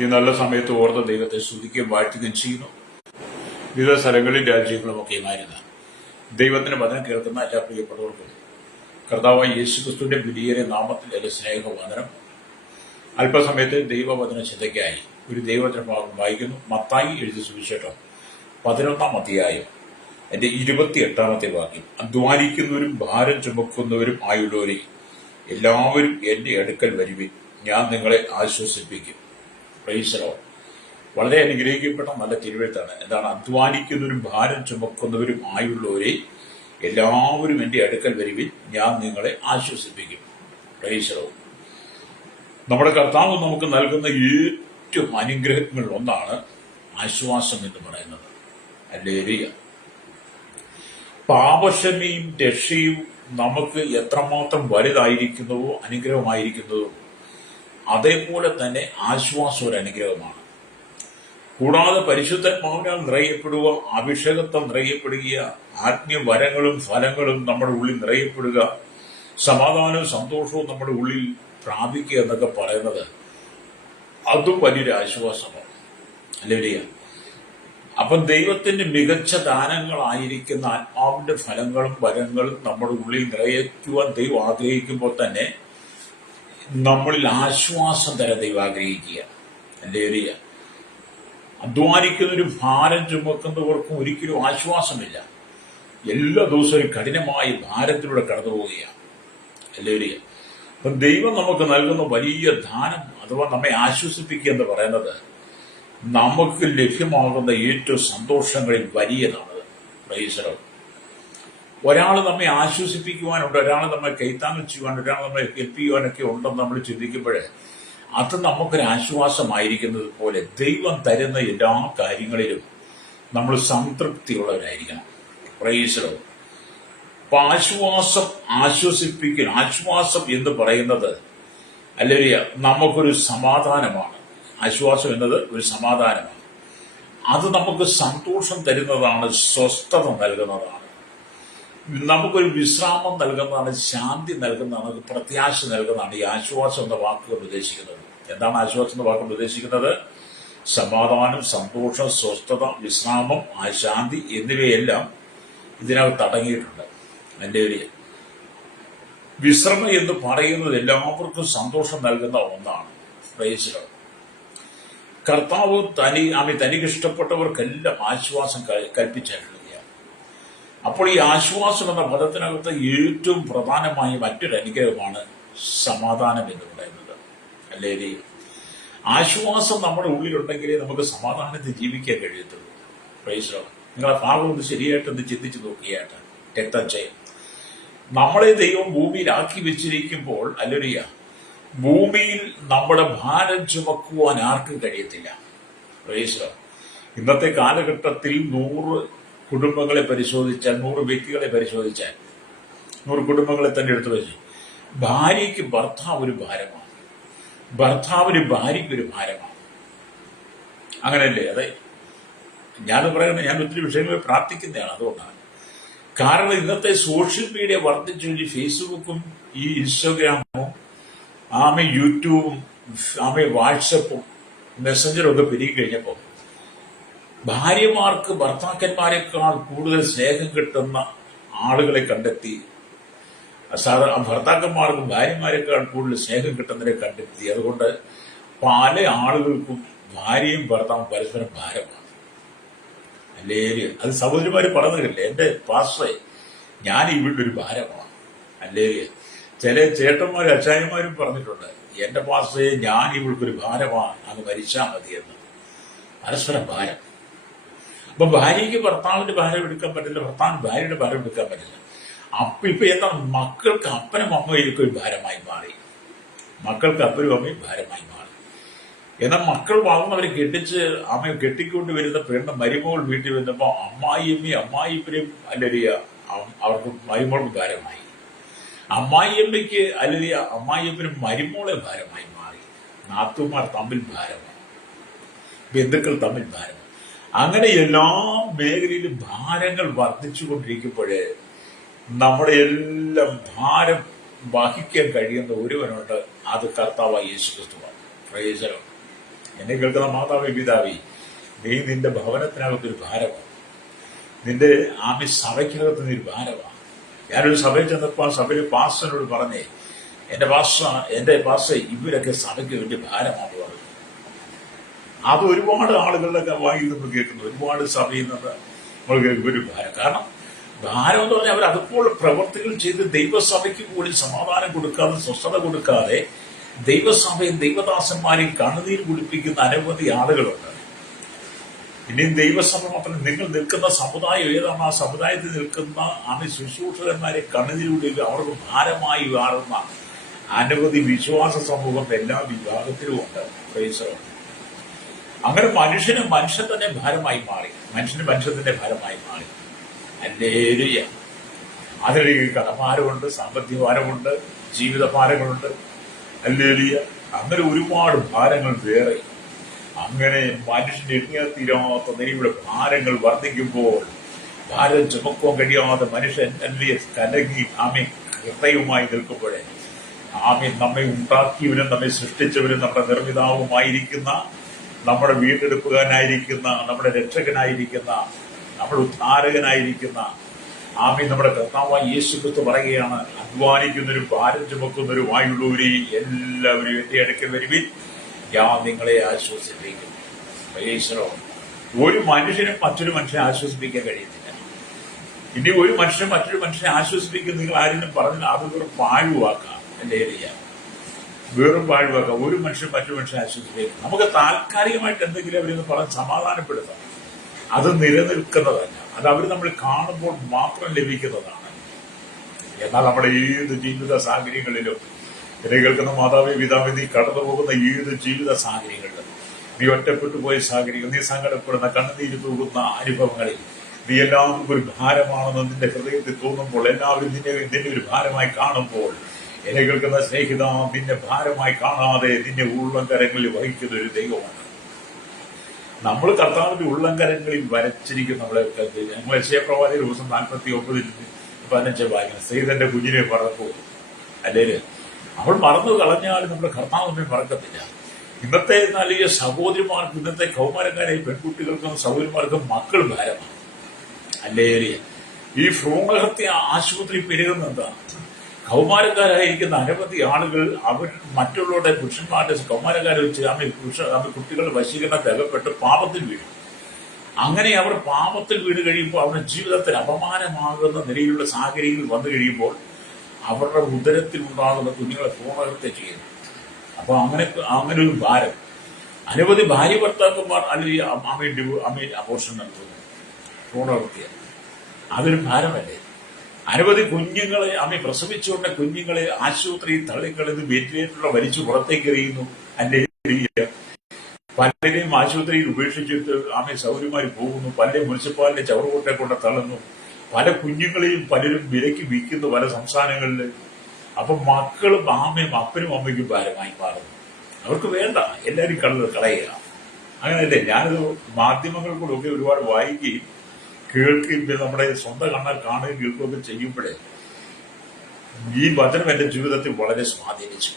ഈ നല്ല സമയത്ത് ഓർത്ത ദൈവത്തെ സ്തുതിക്കുകയും വാഴ്ത്തുകയും ചെയ്യുന്നു. വിവിധ സ്ഥലങ്ങളിൽ രാജ്യങ്ങളുമൊക്കെയുമായിരുന്ന ദൈവത്തിന് വചനം കേൾക്കുന്ന എല്ലാ പ്രിയപ്പെട്ടവർക്കും കർത്താവായ യേശുക്രിസ്തുവിന്റെ വിലയേറിയ നാമത്തിൽ എന്റെ സ്നേഹവന്ദനം. അല്പസമയത്ത് ദൈവവചന ചിന്തയ്ക്കായി ഒരു ദൈവവചന ഭാഗം വായിക്കുന്നു. മത്തായി എഴുതിയ സുവിശേഷം 11-ാം അധ്യായം എന്റെ 28-ാമത്തെ വാക്യം. അധ്വാനിക്കുന്നവരും ഭാരം ചുമക്കുന്നവരും ആയുള്ളവരെ എല്ലാവരും എന്റെ അടുക്കൽ വരുവിൻ, ഞാൻ നിങ്ങളെ ആശ്വസിപ്പിക്കും. Price the Lord. വളരെ അനുഗ്രഹിക്കപ്പെട്ട നല്ല തിരുവെഴുത്താണ്. എന്താണ്? അധ്വാനിക്കുന്നവരും ഭാരം ചുമക്കുന്നവരും ആയുള്ളവരെ എല്ലാവരും എന്റെ അടുക്കൽ വരുവിൻ, ഞാൻ നിങ്ങളെ ആശ്വസിപ്പിക്കും. Price the Lord. നമ്മുടെ കർത്താവ് നമുക്ക് നൽകുന്ന ഏറ്റവും അനുഗ്രഹങ്ങളിൽ ഒന്നാണ് ആശ്വാസം എന്ന് പറയുന്നത്. ഹല്ലേലൂയ. പാപക്ഷമയും രക്ഷയും നമുക്ക് എത്രമാത്രം വലുതായിരിക്കുന്നുവോ, അനുഗ്രഹമായിരിക്കുന്നതോ, അതേപോലെ തന്നെ ആശ്വാസം ഒരു അനുഗ്രഹമാണ്. കൂടാതെ പരിശുദ്ധാത്മാവിനാൽ നിറയപ്പെടുക, അഭിഷേകത്താൽ നിറയപ്പെടുക, ആത്മീയ വരങ്ങളും ഫലങ്ങളും നമ്മുടെ ഉള്ളിൽ നിറയപ്പെടുക, സമാധാനവും സന്തോഷവും നമ്മുടെ ഉള്ളിൽ പ്രാപിക്കുക എന്നൊക്കെ പറയുന്നത് അതും വലിയൊരു ആശ്വാസമാണ്. ഹല്ലേലൂയ. അപ്പം ദൈവത്തിന്റെ മികച്ച ദാനങ്ങളായിരിക്കുന്ന ആത്മാവിന്റെ ഫലങ്ങളും വരങ്ങളും നമ്മുടെ ഉള്ളിൽ നിറയ്ക്കുവാൻ ദൈവം ആഗ്രഹിക്കുമ്പോൾ തന്നെ നമ്മളിൽ ആശ്വാസം തരാൻ ദൈവം ആഗ്രഹിക്കുക. ഹല്ലേലൂയ. അധ്വാനിക്കുന്നവരും ഭാരം ചുമക്കുന്നവർക്കും ഒരിക്കലും ആശ്വാസമില്ല. എല്ലാ ദിവസവും കഠിനമായ ഭാരത്തിലൂടെ കടന്നു പോവുകയാണ്. ഹല്ലേലൂയ. അപ്പം ദൈവം നമുക്ക് നൽകുന്ന വലിയ ദാനം അഥവാ നമ്മെ ആശ്വസിപ്പിക്കുക എന്ന് പറയുന്നത് നമുക്ക് ലഭ്യമാകുന്ന ഏറ്റവും സന്തോഷങ്ങളിൽ വലിയതാണ്. Praise the Lord. ഒരാൾ നമ്മെ ആശ്വസിപ്പിക്കുവാനുണ്ട്, ഒരാൾ നമ്മെ കൈത്താങ്ങൽ ചെയ്യുവാനുണ്ട്, ഒരാൾ നമ്മെ ഹെൽപ്പ് ചെയ്യുവാനൊക്കെ ഉണ്ടെന്ന് നമ്മൾ ചിന്തിക്കുമ്പോൾ അത് നമുക്കൊരു ആശ്വാസമായിരിക്കുന്നത് പോലെ ദൈവം തരുന്ന എല്ലാ കാര്യങ്ങളിലും നമ്മൾ സംതൃപ്തിയുള്ളവരായിരിക്കണം. Price the Lord. അപ്പൊ ആശ്വാസം എന്ന് പറയുന്നത് അല്ലെങ്കിൽ നമുക്കൊരു സമാധാനമാണ്. ആശ്വാസം എന്നത് ഒരു സമാധാനമാണ്. അത് നമുക്ക് സന്തോഷം തരുന്നതാണ്, സ്വസ്ഥത നൽകുന്നതാണ്, നമുക്കൊരു വിശ്രാമം നൽകുന്നതാണ്, ശാന്തി നൽകുന്നതാണ്, പ്രത്യാശ നൽകുന്നതാണ് ഈ ആശ്വാസം എന്ന വാക്കുകൾ ഉദ്ദേശിക്കുന്നത്. എന്താണ് ആശ്വാസം എന്ന വാക്കുകൾ ഉദ്ദേശിക്കുന്നത്? സമാധാനം, സന്തോഷം, സ്വസ്ഥത, വിശ്രാമം, ശാന്തി എന്നിവയെല്ലാം ഇതിനകത്ത് അടങ്ങിയിട്ടുണ്ട്. എൻ്റെ ഒരു വിശ്രമം എന്ന് പറയുന്നത് എല്ലാവർക്കും സന്തോഷം നൽകുന്ന ഒന്നാണ്. Price the Lord. കർത്താവ് തനിക്കിഷ്ടപ്പെട്ടവർക്കെല്ലാം ആശ്വാസം കൽപ്പിച്ചിട്ടുള്ളതാണ്. അപ്പോൾ ഈ ആശ്വാസം എന്ന പദത്തിനകത്ത് ഏറ്റവും പ്രധാനമായ മറ്റൊരു അനുഗ്രഹമാണ് സമാധാനം എന്ന് പറയുന്നത്. അല്ലേ? ആശ്വാസം നമ്മുടെ ഉള്ളിലുണ്ടെങ്കിലേ നമുക്ക് സമാധാനത്തിൽ ജീവിക്കാൻ കഴിയത്തുള്ളൂ. Praise the Lord. നിങ്ങൾ ആ ഭാഗം ഒന്ന് ശരിയായിട്ടൊന്ന് ചിന്തിച്ചു നോക്കിയായിട്ട് രക്തജയം. നമ്മളെ ദൈവം ഭൂമിയിലാക്കി വെച്ചിരിക്കുമ്പോൾ അല്ലൊരിയ ഭൂമിയിൽ നമ്മുടെ ഭാരം ചുമക്കുവാൻ ആർക്കും കഴിയത്തില്ല. Price the Lord. ഇന്നത്തെ കാലഘട്ടത്തിൽ 100 കുടുംബങ്ങളെ പരിശോധിച്ചാൽ, 100 വ്യക്തികളെ പരിശോധിച്ചാൽ, 100 കുടുംബങ്ങളെ തന്നെ എടുത്തു വെച്ച് ഭാര്യയ്ക്ക് ഭർത്താവ് ഒരു ഭാരമാണ്, ഭർത്താവിന് ഭാര്യയ്ക്ക് ഒരു ഭാരമാണ്. അങ്ങനെയല്ലേ? അതെ, ഞാൻ പറയുന്നത്, ഞാൻ ഒത്തിരി വിഷയങ്ങളിൽ പ്രാർത്ഥിക്കുന്നതാണ്. അതുകൊണ്ടാണ്. കാരണം ഇന്നത്തെ സോഷ്യൽ മീഡിയ വർദ്ധിച്ചു. ഈ ഫേസ്ബുക്കും ഈ ഇൻസ്റ്റഗ്രാമും യൂട്യൂബും വാട്സപ്പും മെസ്സഞ്ചറും ഒക്കെ പെരുകി കഴിഞ്ഞപ്പോൾ ഭാര്യമാർക്ക് ഭർത്താക്കന്മാരെക്കാൾ കൂടുതൽ സ്നേഹം കിട്ടുന്ന ആളുകളെ കണ്ടെത്തി, ഭർത്താക്കന്മാർക്ക് ഭാര്യമാരെക്കാൾ കൂടുതൽ സ്നേഹം കിട്ടുന്നവരെ കണ്ടെത്തി. അതുകൊണ്ട് പല ആളുകൾക്കും ഭാര്യയും ഭർത്താവും പരസ്പരം ഭാരമാണ്. അല്ലേ? അത് സഹോദരിമാര് പറഞ്ഞില്ലേ, എന്റെ പാസ്റ്ററെ ഞാൻ ഈ വീട്ടിലൊരു ഭാരമാണ്. അല്ലേ? ചില ചേട്ടന്മാരും അച്ചായന്മാരും പറഞ്ഞിട്ടുണ്ട്, എന്റെ പാസ്റ്ററെ ഞാൻ ഇവൾക്കൊരു ഭാരമാണ്, അങ്ങ് മരിച്ചാൽ മതിയെന്ന്. പരസ്പരം ഭാരം. അപ്പൊ ഭാര്യയ്ക്ക് ഭർത്താവിന്റെ ഭാരം എടുക്കാൻ പറ്റില്ല, ഭർത്താവിന് ഭാര്യയുടെ ഭാരം എടുക്കാൻ പറ്റില്ല. ഇപ്പൊ എന്താ, മക്കൾക്ക് അപ്പനും അമ്മയൊക്കെ ഒരു ഭാരമായി മാറി. മക്കൾക്ക് അപ്പനും അമ്മയും ഭാരമായി മാറി. എന്നാൽ മക്കൾ വളർന്നവരെ കെട്ടിച്ച് അമ്മയെ കെട്ടിക്കൊണ്ട് വരുന്ന പെണ്ണ് മരുമകൾ വീട്ടിൽ വന്നപ്പോ അമ്മായിപ്പനെയും അല്ലെങ്കിൽ അവർക്ക് മരുമോൾക്ക് ഭാരമായി. അമ്മായിയമ്മയ്ക്ക് അല്ലെങ്കിൽ അമ്മായിയപ്പനും മരുമോളെ ഭാരമായി മാറി. നാത്തുമാർ തമ്മിൽ ഭാരമാണ്, ബന്ധുക്കൾ തമ്മിൽ ഭാരമാണ്. അങ്ങനെ എല്ലാ മേഖലയിലും ഭാരങ്ങൾ വർദ്ധിച്ചുകൊണ്ടിരിക്കുമ്പോഴേ നമ്മുടെ എല്ലാം ഭാരം വഹിക്കാൻ കഴിയുന്ന ഒരുവനുണ്ട്. അത് കർത്താവായ യേശുക്രിസ്തുവാണ്. Price the Lord. എന്നെ കേൾക്കുന്ന മാതാവേ പിതാവേ, നീ നിന്റെ ഭവനത്തിനകത്തൊരു ഭാരമാണ്. നിന്റെ സഭയ്ക്കകത്ത് നീ ഒരു ഭാരമാണ്. ഞാനൊരു സഭയിൽ ചെന്നപ്പോൾ ആ സഭയിലെ പാസ്റ്ററിനോട് പറഞ്ഞേ, എന്റെ പാസ്റ്റർ ഇവരൊക്കെ സഭയ്ക്ക് വലിയ ഭാരമാണ് പറഞ്ഞു. അത് ഒരുപാട് ആളുകളുടെ വായിൽ നിന്ന് കേൾക്കുന്നു, ഒരുപാട് സഭയിൽ നിന്ന് നമ്മൾ കേൾക്കുന്ന ഒരു ഭാരം. കാരണം ഭാരം എന്ന് പറഞ്ഞാൽ അവർ അതുപോലെ പ്രവർത്തികൾ ചെയ്ത് ദൈവസഭയ്ക്ക് കൂടി സമാധാനം കൊടുക്കാതെ, സ്വസ്ഥത കൊടുക്കാതെ ദൈവസഭയും ദൈവദാസന്മാരെയും കണ്ണുനീർ കുടിപ്പിക്കുന്ന അനവധി ആളുകളുണ്ട്. ഇനിയും ദൈവസഭ മാത്രം നിങ്ങൾ നിൽക്കുന്ന സമുദായം ഏതാണ്, ആ സമുദായത്തിൽ നിൽക്കുന്ന ശുശ്രൂഷകന്മാരെ കണ്ണുനീർ കുടിക്കുക അവർക്ക് ഭാരമായി മാറുന്ന അനവധി വിശ്വാസ സമൂഹം എല്ലാ വിഭാഗത്തിലും ഉണ്ട്. പ്രൈസറോ. അങ്ങനെ മനുഷ്യൻ തന്നെ ഭാരമായി മാറി, മനുഷ്യൻ തന്നെ ഭാരമായി മാറി. ഹല്ലേലൂയ. അതിലേക്ക് കടഭാരമുണ്ട്, സാമ്പത്തിക ഭാരമുണ്ട്, ജീവിത ഭാരങ്ങളുണ്ട്. ഹല്ലേലൂയ. അങ്ങനെ ഒരുപാട് ഭാരങ്ങൾ വേറെ. അങ്ങനെ മനുഷ്യൻ എണ്ണിയാത്തീരാത്ത നിലയുടെ ഭാരങ്ങൾ വർദ്ധിക്കുമ്പോൾ, ഭാരം ചുമക്കാൻ കഴിയാതെ മനുഷ്യൻ കലങ്ങി ഹൃദയവുമായി നിൽക്കുമ്പോഴേ നമ്മെ ഉണ്ടാക്കിയവനും നമ്മെ സൃഷ്ടിച്ചവനും നമ്മുടെ നിർമ്മിതാവുമായിരിക്കുന്ന, നമ്മുടെ വീണ്ടെടുപ്പുകാരനായിരിക്കുന്ന, നമ്മുടെ രക്ഷകനായിരിക്കുന്ന, നമ്മുടെ ഉദ്ധാരകനായിരിക്കുന്ന നമ്മുടെ കർത്താവായ യേശുക്രിസ്തു പറയുകയാണ്, അധ്വാനിക്കുന്നൊരു ഭാരം ചുമക്കുന്നൊരുമായുള്ളവരെ എല്ലാവരും എന്റെ അടുക്കൽ വരുവിൻ, ഞാൻ നിങ്ങളെ ആശ്വസിപ്പിക്കും. ഒരു മനുഷ്യനും മറ്റൊരു മനുഷ്യനെ ആശ്വസിപ്പിക്കാൻ കഴിയത്തില്ല. ഇനി ഒരു മനുഷ്യൻ മറ്റൊരു മനുഷ്യനെ ആശ്വസിപ്പിക്കും നിങ്ങൾ ആരെങ്കിലും പറഞ്ഞാൽ അത് വെറും പാഴുവാക്കാം. എന്റെ വെറും പാഴുവാക്കാം. ഒരു മനുഷ്യൻ മറ്റൊരു മനുഷ്യനെ ആശ്വസിപ്പിക്കും. നമുക്ക് താൽക്കാലികമായിട്ട് എന്തെങ്കിലും അവരെന്ന് പറഞ്ഞ് സമാധാനപ്പെടുത്താം. അത് നിലനിൽക്കുന്നതല്ല. അത് അവർ നമ്മൾ കാണുമ്പോൾ മാത്രം ലഭിക്കുന്നതാണ്. എന്നാൽ നമ്മുടെ ഏത് ജീവിത സാഹചര്യങ്ങളിലും, എന്നെ കേൾക്കുന്ന മാതാവേ പിതാവേ, നീ കടന്നു പോകുന്ന ഏത് ജീവിത സാഹചര്യങ്ങളിലും, നീ ഒറ്റപ്പെട്ടു പോയ സാഹചര്യങ്ങൾ, നീ സങ്കടപ്പെടുന്ന കണ്ണുനീര് തൂകുന്ന അനുഭവങ്ങളിൽ, നീ എല്ലാവർക്കും ഒരു ഭാരമാണെന്ന് നിന്റെ ഹൃദയത്തിൽ തോന്നുമ്പോൾ, എല്ലാവരും നിന്നെ ഒരു ഭാരമായി കാണുമ്പോൾ, എന്നെ കേൾക്കുന്ന സ്നേഹിത, നിന്നെ ഭാരമായി കാണാതെ നിന്നെ ഉള്ളംകരങ്ങളിൽ വഹിക്കുന്ന ഒരു ദൈവമാണ്. നമ്മൾ കർത്താവിന്റെ ഉള്ളംകരങ്ങളിൽ വരച്ചിരിക്കും. ഞങ്ങൾ യശയ്യാപ്രവാചക ദിവസം 49:15 വായിക്കണം. സ്ത്രീതന്റെ കുഞ്ഞിനെ മറക്കൂ. അല്ലേല് അവൾ മറന്നു കളഞ്ഞാലും നമ്മുടെ കർത്താവിനെ മറക്കത്തില്ല. ഇന്നത്തെ വലിയ സഹോദരിമാർക്ക്, ഇന്നത്തെ കൗമാരക്കാരായ പെൺകുട്ടികൾക്കും സഹോദരിമാർക്കും മക്കൾ ഭാരമാണ്. അല്ലേല് ഈ ഭ്രൂണഹത്യ ആശുപത്രി പെരുകുന്ന എന്താണ്? കൗമാരക്കാരായിരിക്കുന്ന അനവധി ആളുകൾ അവർ മറ്റുള്ളവരുടെ പുരുഷന്മാരുടെ കൗമാരക്കാരെ വെച്ച് കുട്ടികളുടെ വശീകരണത്തിൽ അകപ്പെട്ട് പാപത്തിൽ വീഴും. അങ്ങനെ അവർ പാപത്തിൽ വീണ് കഴിയുമ്പോൾ അവരുടെ ജീവിതത്തിൽ അപമാനമാകുന്ന നിലയിലുള്ള സാഹചര്യങ്ങൾ വന്നു കഴിയുമ്പോൾ അവരുടെ ഉദരത്തിൽ ഉണ്ടാകുന്ന കുഞ്ഞുങ്ങളെ ഭ്രൂണഹത്യ ചെയ്യുന്നു. അപ്പൊ അങ്ങനെ ഒരു ഭാരം അനവധി ഭാര്യ ഭർത്താക്കന്മാർ അല്ലെങ്കിൽ അബോർഷൻ നടത്തുന്നു. ഭ്രൂണഹത്യ അതൊരു ഭാരമല്ലേ? അനവധി കുഞ്ഞുങ്ങളെ പ്രസവിച്ചുകൊണ്ട് കുഞ്ഞുങ്ങളെ ആശുപത്രിയിൽ തള്ളിക്കളത് വെന്റിലേറ്ററിൽ വലിച്ചു പുറത്തേക്ക് എറിയുന്നു. അല്ലെങ്കിൽ പലരെയും ആശുപത്രിയിൽ ഉപേക്ഷിച്ചിട്ട് സൗകര്യമാര് പോകുന്നു. പല മുനിസിപ്പാലിറ്റി ചവറുകൊട്ടെ കൊണ്ട് തള്ളുന്നു. പല കുഞ്ഞുങ്ങളെയും പലരും വിലയ്ക്ക് വിൽക്കുന്നു പല സംസ്ഥാനങ്ങളിൽ. അപ്പൊ മക്കളും അപ്പനും അമ്മയ്ക്കും ഭാരമായി മാറുന്നു. അവർക്ക് വേണ്ട, എല്ലാവരും കളയുക. അങ്ങനെയല്ലേ? ഞാനത് മാധ്യമങ്ങൾ കൂടെ ഒക്കെ ഒരുപാട് വായിക്കുകയും കേൾക്കുകയും നമ്മുടെ സ്വന്തം കണ്ണാൽ കാണുകയും കേൾക്കുകയൊക്കെ ചെയ്യുമ്പോഴേ ഈ വചനം എന്റെ ജീവിതത്തിൽ വളരെ സ്വാധീനിച്ചു.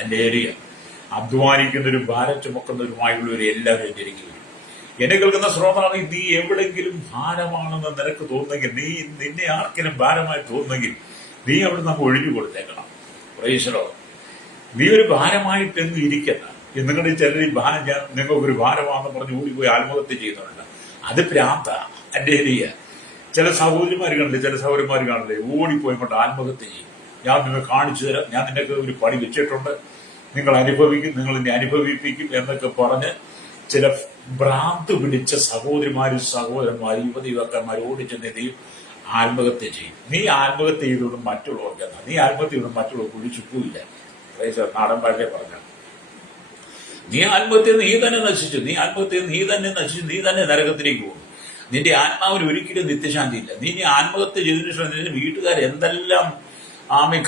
എന്റെ അധ്വാനിക്കുന്നൊരു ഭാരം ചുമക്കുന്നവരുമായുള്ളവർ എല്ലാവരും എന്റെ എന്നെ കേൾക്കുന്ന ശ്രോതാവ്, നീ എവിടെങ്കിലും ഭാരമാണെന്ന് നിനക്ക് തോന്നുന്നെങ്കിൽ, നിന്നെ ആർക്കെങ്കിലും ഭാരമായി തോന്നുന്നെങ്കിൽ നീ അവിടെ നമുക്ക് ഒഴിഞ്ഞു കൊടുത്തേക്കണം. പ്രൈസലോ. നീ ഒരു ഭാരമായിട്ടെങ്ങും ഇരിക്കണ്ട. നിങ്ങളുടെ ചിലർ നിങ്ങൾക്കൊരു ഭാരമാണെന്ന് പറഞ്ഞ് ഓടിപ്പോയി ആത്മഹത്യ ചെയ്യുന്നുണ്ട്. അത് ഭ്രാന്ത. എന്റെ ചില സഹോദരിമാർ കാണില്ലേ, ചില സഹോദരന്മാർ കാണില്ലേ, ഓടിപ്പോയിക്കൊണ്ട് ആത്മഹത്യ ചെയ്യും. ഞാൻ നിങ്ങൾ കാണിച്ചു തരാം, ഞാൻ നിനക്ക് ഒരു പണി വെച്ചിട്ടുണ്ട്, നിങ്ങൾ അനുഭവിക്കും, നിങ്ങൾ എന്നെ അനുഭവിപ്പിക്കും എന്നൊക്കെ പറഞ്ഞ് ചില ഭ്രാന്ത് പിടിച്ച സഹോദരിമാരും സഹോദരന്മാരും യുവതിയുവാക്കന്മാർ ഓടിച്ചെന്നെയും ആത്മഹത്യ ചെയ്യും. നീ ആത്മഹത്യ ചെയ്തുകൊണ്ട് മറ്റുള്ളവർക്ക് എന്താ? നീ ആത്മഹത്യ ചെയ്തുകൊണ്ട് മറ്റുള്ളവർ കുഴിച്ചുപോയില്ല. നാടൻ ഭാഷ പറഞ്ഞ നീ ആത്മഹത്യ നീ തന്നെ നശിച്ചു, നീ ആത്മഹത്യ നീ തന്നെ നശിച്ചു, നീ തന്നെ നരകത്തിലേക്ക് പോകും. നിന്റെ ആത്മാവിന് ഒരിക്കലും നിത്യശാന്തി ഇല്ല. നീ ആത്മഹത്യ ചെയ്തതിനു ശേഷം വീട്ടുകാർ എന്തെല്ലാം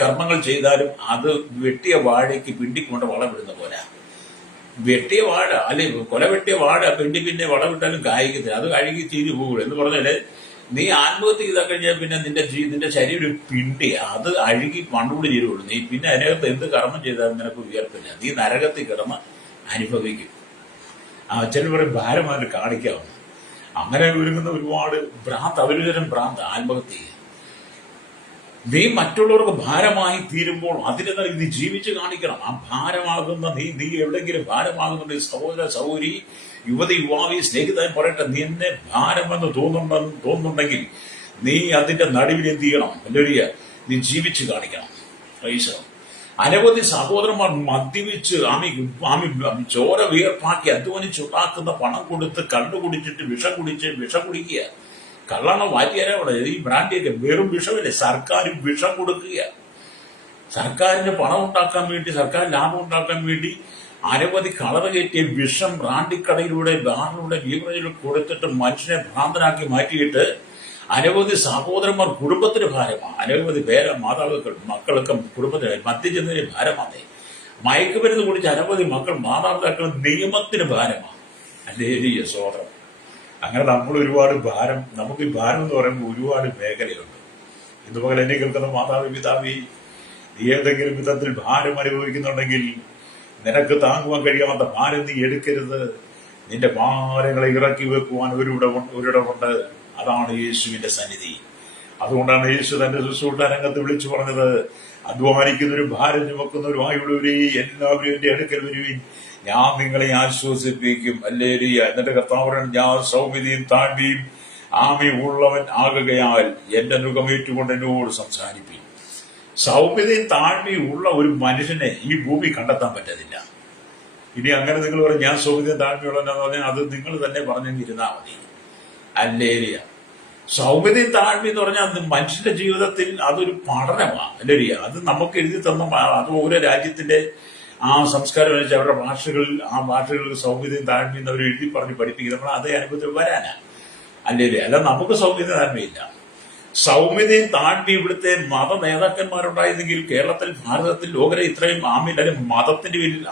കർമ്മങ്ങൾ ചെയ്താലും അത് വെട്ടിയ വാഴയ്ക്ക് പിണ്ടിക്കൊണ്ട് വളമിടുന്ന പോലെ. വെട്ടിയ വാഴ അല്ലെങ്കിൽ കൊല വെട്ടിയ വാഴ പിന്നെ വളമിട്ടാലും കായ്ക്കത്തില്ല, അത് കഴുകി ചീഞ്ഞു പോകുള്ളൂ. എന്ന് പറഞ്ഞാല് നീ ആത്മഹത്യ ചെയ്താൽ കഴിഞ്ഞാൽ പിന്നെ നിന്റെ ശരീരം ഒരു പിണ്ടിയാ, അത് അഴുകി മണ്ണുകൂടി ചേരുള്ളൂ. നീ പിന്നെ അതിനകത്ത് എന്ത് കർമ്മം ചെയ്താലും നിനക്ക് ഉയർത്തില്ല, നീ നരകത്തിൽ കിടന്ന് അനുഭവിക്കും. ചിലർ പറയും ഭാരമായിട്ട് കാണിക്കാവുന്നു. അങ്ങനെ ഒരുങ്ങുന്ന ഒരുപാട് ഭ്രാന്ത്, അവരുതരം ഭ്രാന്ത്, ആത്മഹത്യ. നീ മറ്റുള്ളവർക്ക് ഭാരമായി തീരുമ്പോൾ അതിനെ നീ ജീവിച്ച് കാണിക്കണം. ആ ഭാരമാകുന്ന നീ എവിടെയെങ്കിലും ഭാരമാകുന്നുണ്ട്, സഹോദര സഹോദരി, യുവതി യുവാവി, സ്നേഹിതൻ പറയട്ടെ, നീ എന്നെ ഭാരമെന്ന് തോന്നുന്നുണ്ടെങ്കിൽ നീ അതിന്റെ നടുവിൽ എന്ത് ചെയ്യണം? വലിയ നീ ജീവിച്ച് കാണിക്കണം. അനവധി സഹോദരന്മാർ മദ്യപിച്ച് ചോര വിയർപ്പാക്കി അധ്വാനിച്ചുണ്ടാക്കുന്ന പണം കൊടുത്ത് കള്ളു കുടിച്ചിട്ട് വിഷം കുടിക്കുക. കള്ളാണോ വാറ്റിയാരാണ് ഈ ബ്രാൻഡിയൊക്കെ? വെറും വിഷമല്ലേ? സർക്കാരും വിഷം കൊടുക്കുക. സർക്കാരിന് പണം ഉണ്ടാക്കാൻ വേണ്ടി, സർക്കാർ ലാഭം ഉണ്ടാക്കാൻ വേണ്ടി അനവധി കളർ കയറ്റിയ വിഷം ബ്രാൻഡിക്കടയിലൂടെ, ബാറിലൂടെ, ബീവറേജിൽ കൊടുത്തിട്ട് മനുഷ്യനെ ഭ്രാന്തനാക്കി മാറ്റിയിട്ട് അനവധി സഹോദരന്മാർ കുടുംബത്തിന് ഭാരമാണ്. അനവധി മാതാപിതാക്കൾ, മക്കളൊക്കെ കുടുംബത്തിന് മദ്യം ചെന്നതിന് ഭാരമാണ്. മയക്കുമരുന്ന് കുടിച്ച് അനവധി മക്കൾ, മാതാപിതാക്കൾ നിയമത്തിന് ഭാരമാണ്. അല്ലേ സോദരം? അങ്ങനെ നമ്മൾ ഒരുപാട് ഭാരം, നമുക്ക് ഈ ഭാരം എന്ന് പറയുമ്പോൾ ഒരുപാട് മേഖലയുണ്ട്. ഇന്ന് പകൽ എന്നെ കേൾക്കുന്ന മാതാവി, പിതാവി, ഏതെങ്കിലും വിധത്തിൽ ഭാരം അനുഭവിക്കുന്നുണ്ടെങ്കിൽ നിനക്ക് താങ്ങുവാൻ കഴിയാത്ത ഭാരം നീ എടുക്കരുത്. നിന്റെ ഭാരങ്ങളെ ഇറക്കി വെക്കുവാൻ ഒരിടമുണ്ട്. അതാണ് യേശുവിന്റെ സന്നിധി. അതുകൊണ്ടാണ് യേശു തന്റെ ശുശ്രൂഷ രംഗത്ത് വിളിച്ചു പറഞ്ഞത്, അധ്വാനിക്കുന്നവരും ഭാരം ചുമക്കുന്നവരുമായുള്ളവരെ എല്ലാവരും എന്റെ അടുക്കൽ വരുവിൻ, ഞാൻ നിങ്ങളെ ആശ്വസിപ്പിക്കും. ഹല്ലേലൂയ. എന്നിട്ട് കർത്താവ്, ഞാൻ സൗമ്യതയും താഴ്മയും ഉള്ളവൻ ആകുകയാൽ എന്റെ മുഖമേറ്റുകൊണ്ട് എന്നോട് സംസാരിപ്പിക്കും. സൗമ്യതയും താഴ്മയും ഉള്ള ഒരു മനുഷ്യനെ ഈ ഭൂമി കണ്ടെത്താൻ പറ്റത്തില്ല. ഇനി അങ്ങനെ നിങ്ങൾ പറയും ഞാൻ സൗമ്യതയും താഴ്മയുള്ളവനെന്ന് പറഞ്ഞാൽ അത് നിങ്ങൾ തന്നെ പറഞ്ഞിരുന്നാൽ മതി. ഹല്ലേലൂയ. സൗമ്യതയും താഴ്മയും എന്ന് പറഞ്ഞാൽ അത് മനുഷ്യന്റെ ജീവിതത്തിൽ അതൊരു പഠനമാണ്. ഹല്ലേലൂയ. അത് നമുക്ക് എഴുതി തന്ന, അത് ഓരോ രാജ്യത്തിന്റെ ആ സംസ്കാരം അനുസരിച്ച് അവരുടെ ഭാഷകളിൽ, ആ ഭാഷകളിൽ സൗമ്യതയും താഴ്മയും അവർ എഴുതി പറഞ്ഞ് പഠിപ്പിക്കും. നമ്മൾ അതേ അനുഭവത്തിൽ വരാനാ. അല്ലേലേ? അല്ല, നമുക്ക് സൗമ്യത താഴ്മയില്ല. സൗമ്യതയും താഴ്മയും ഇവിടുത്തെ മത നേതാക്കന്മാരുണ്ടായിരുന്നെങ്കിൽ കേരളത്തിൽ, ഭാരതത്തിൽ, ലോകരെ ഇത്രയും അല്ലെങ്കിൽ മതത്തിന്റെ പേരിൽ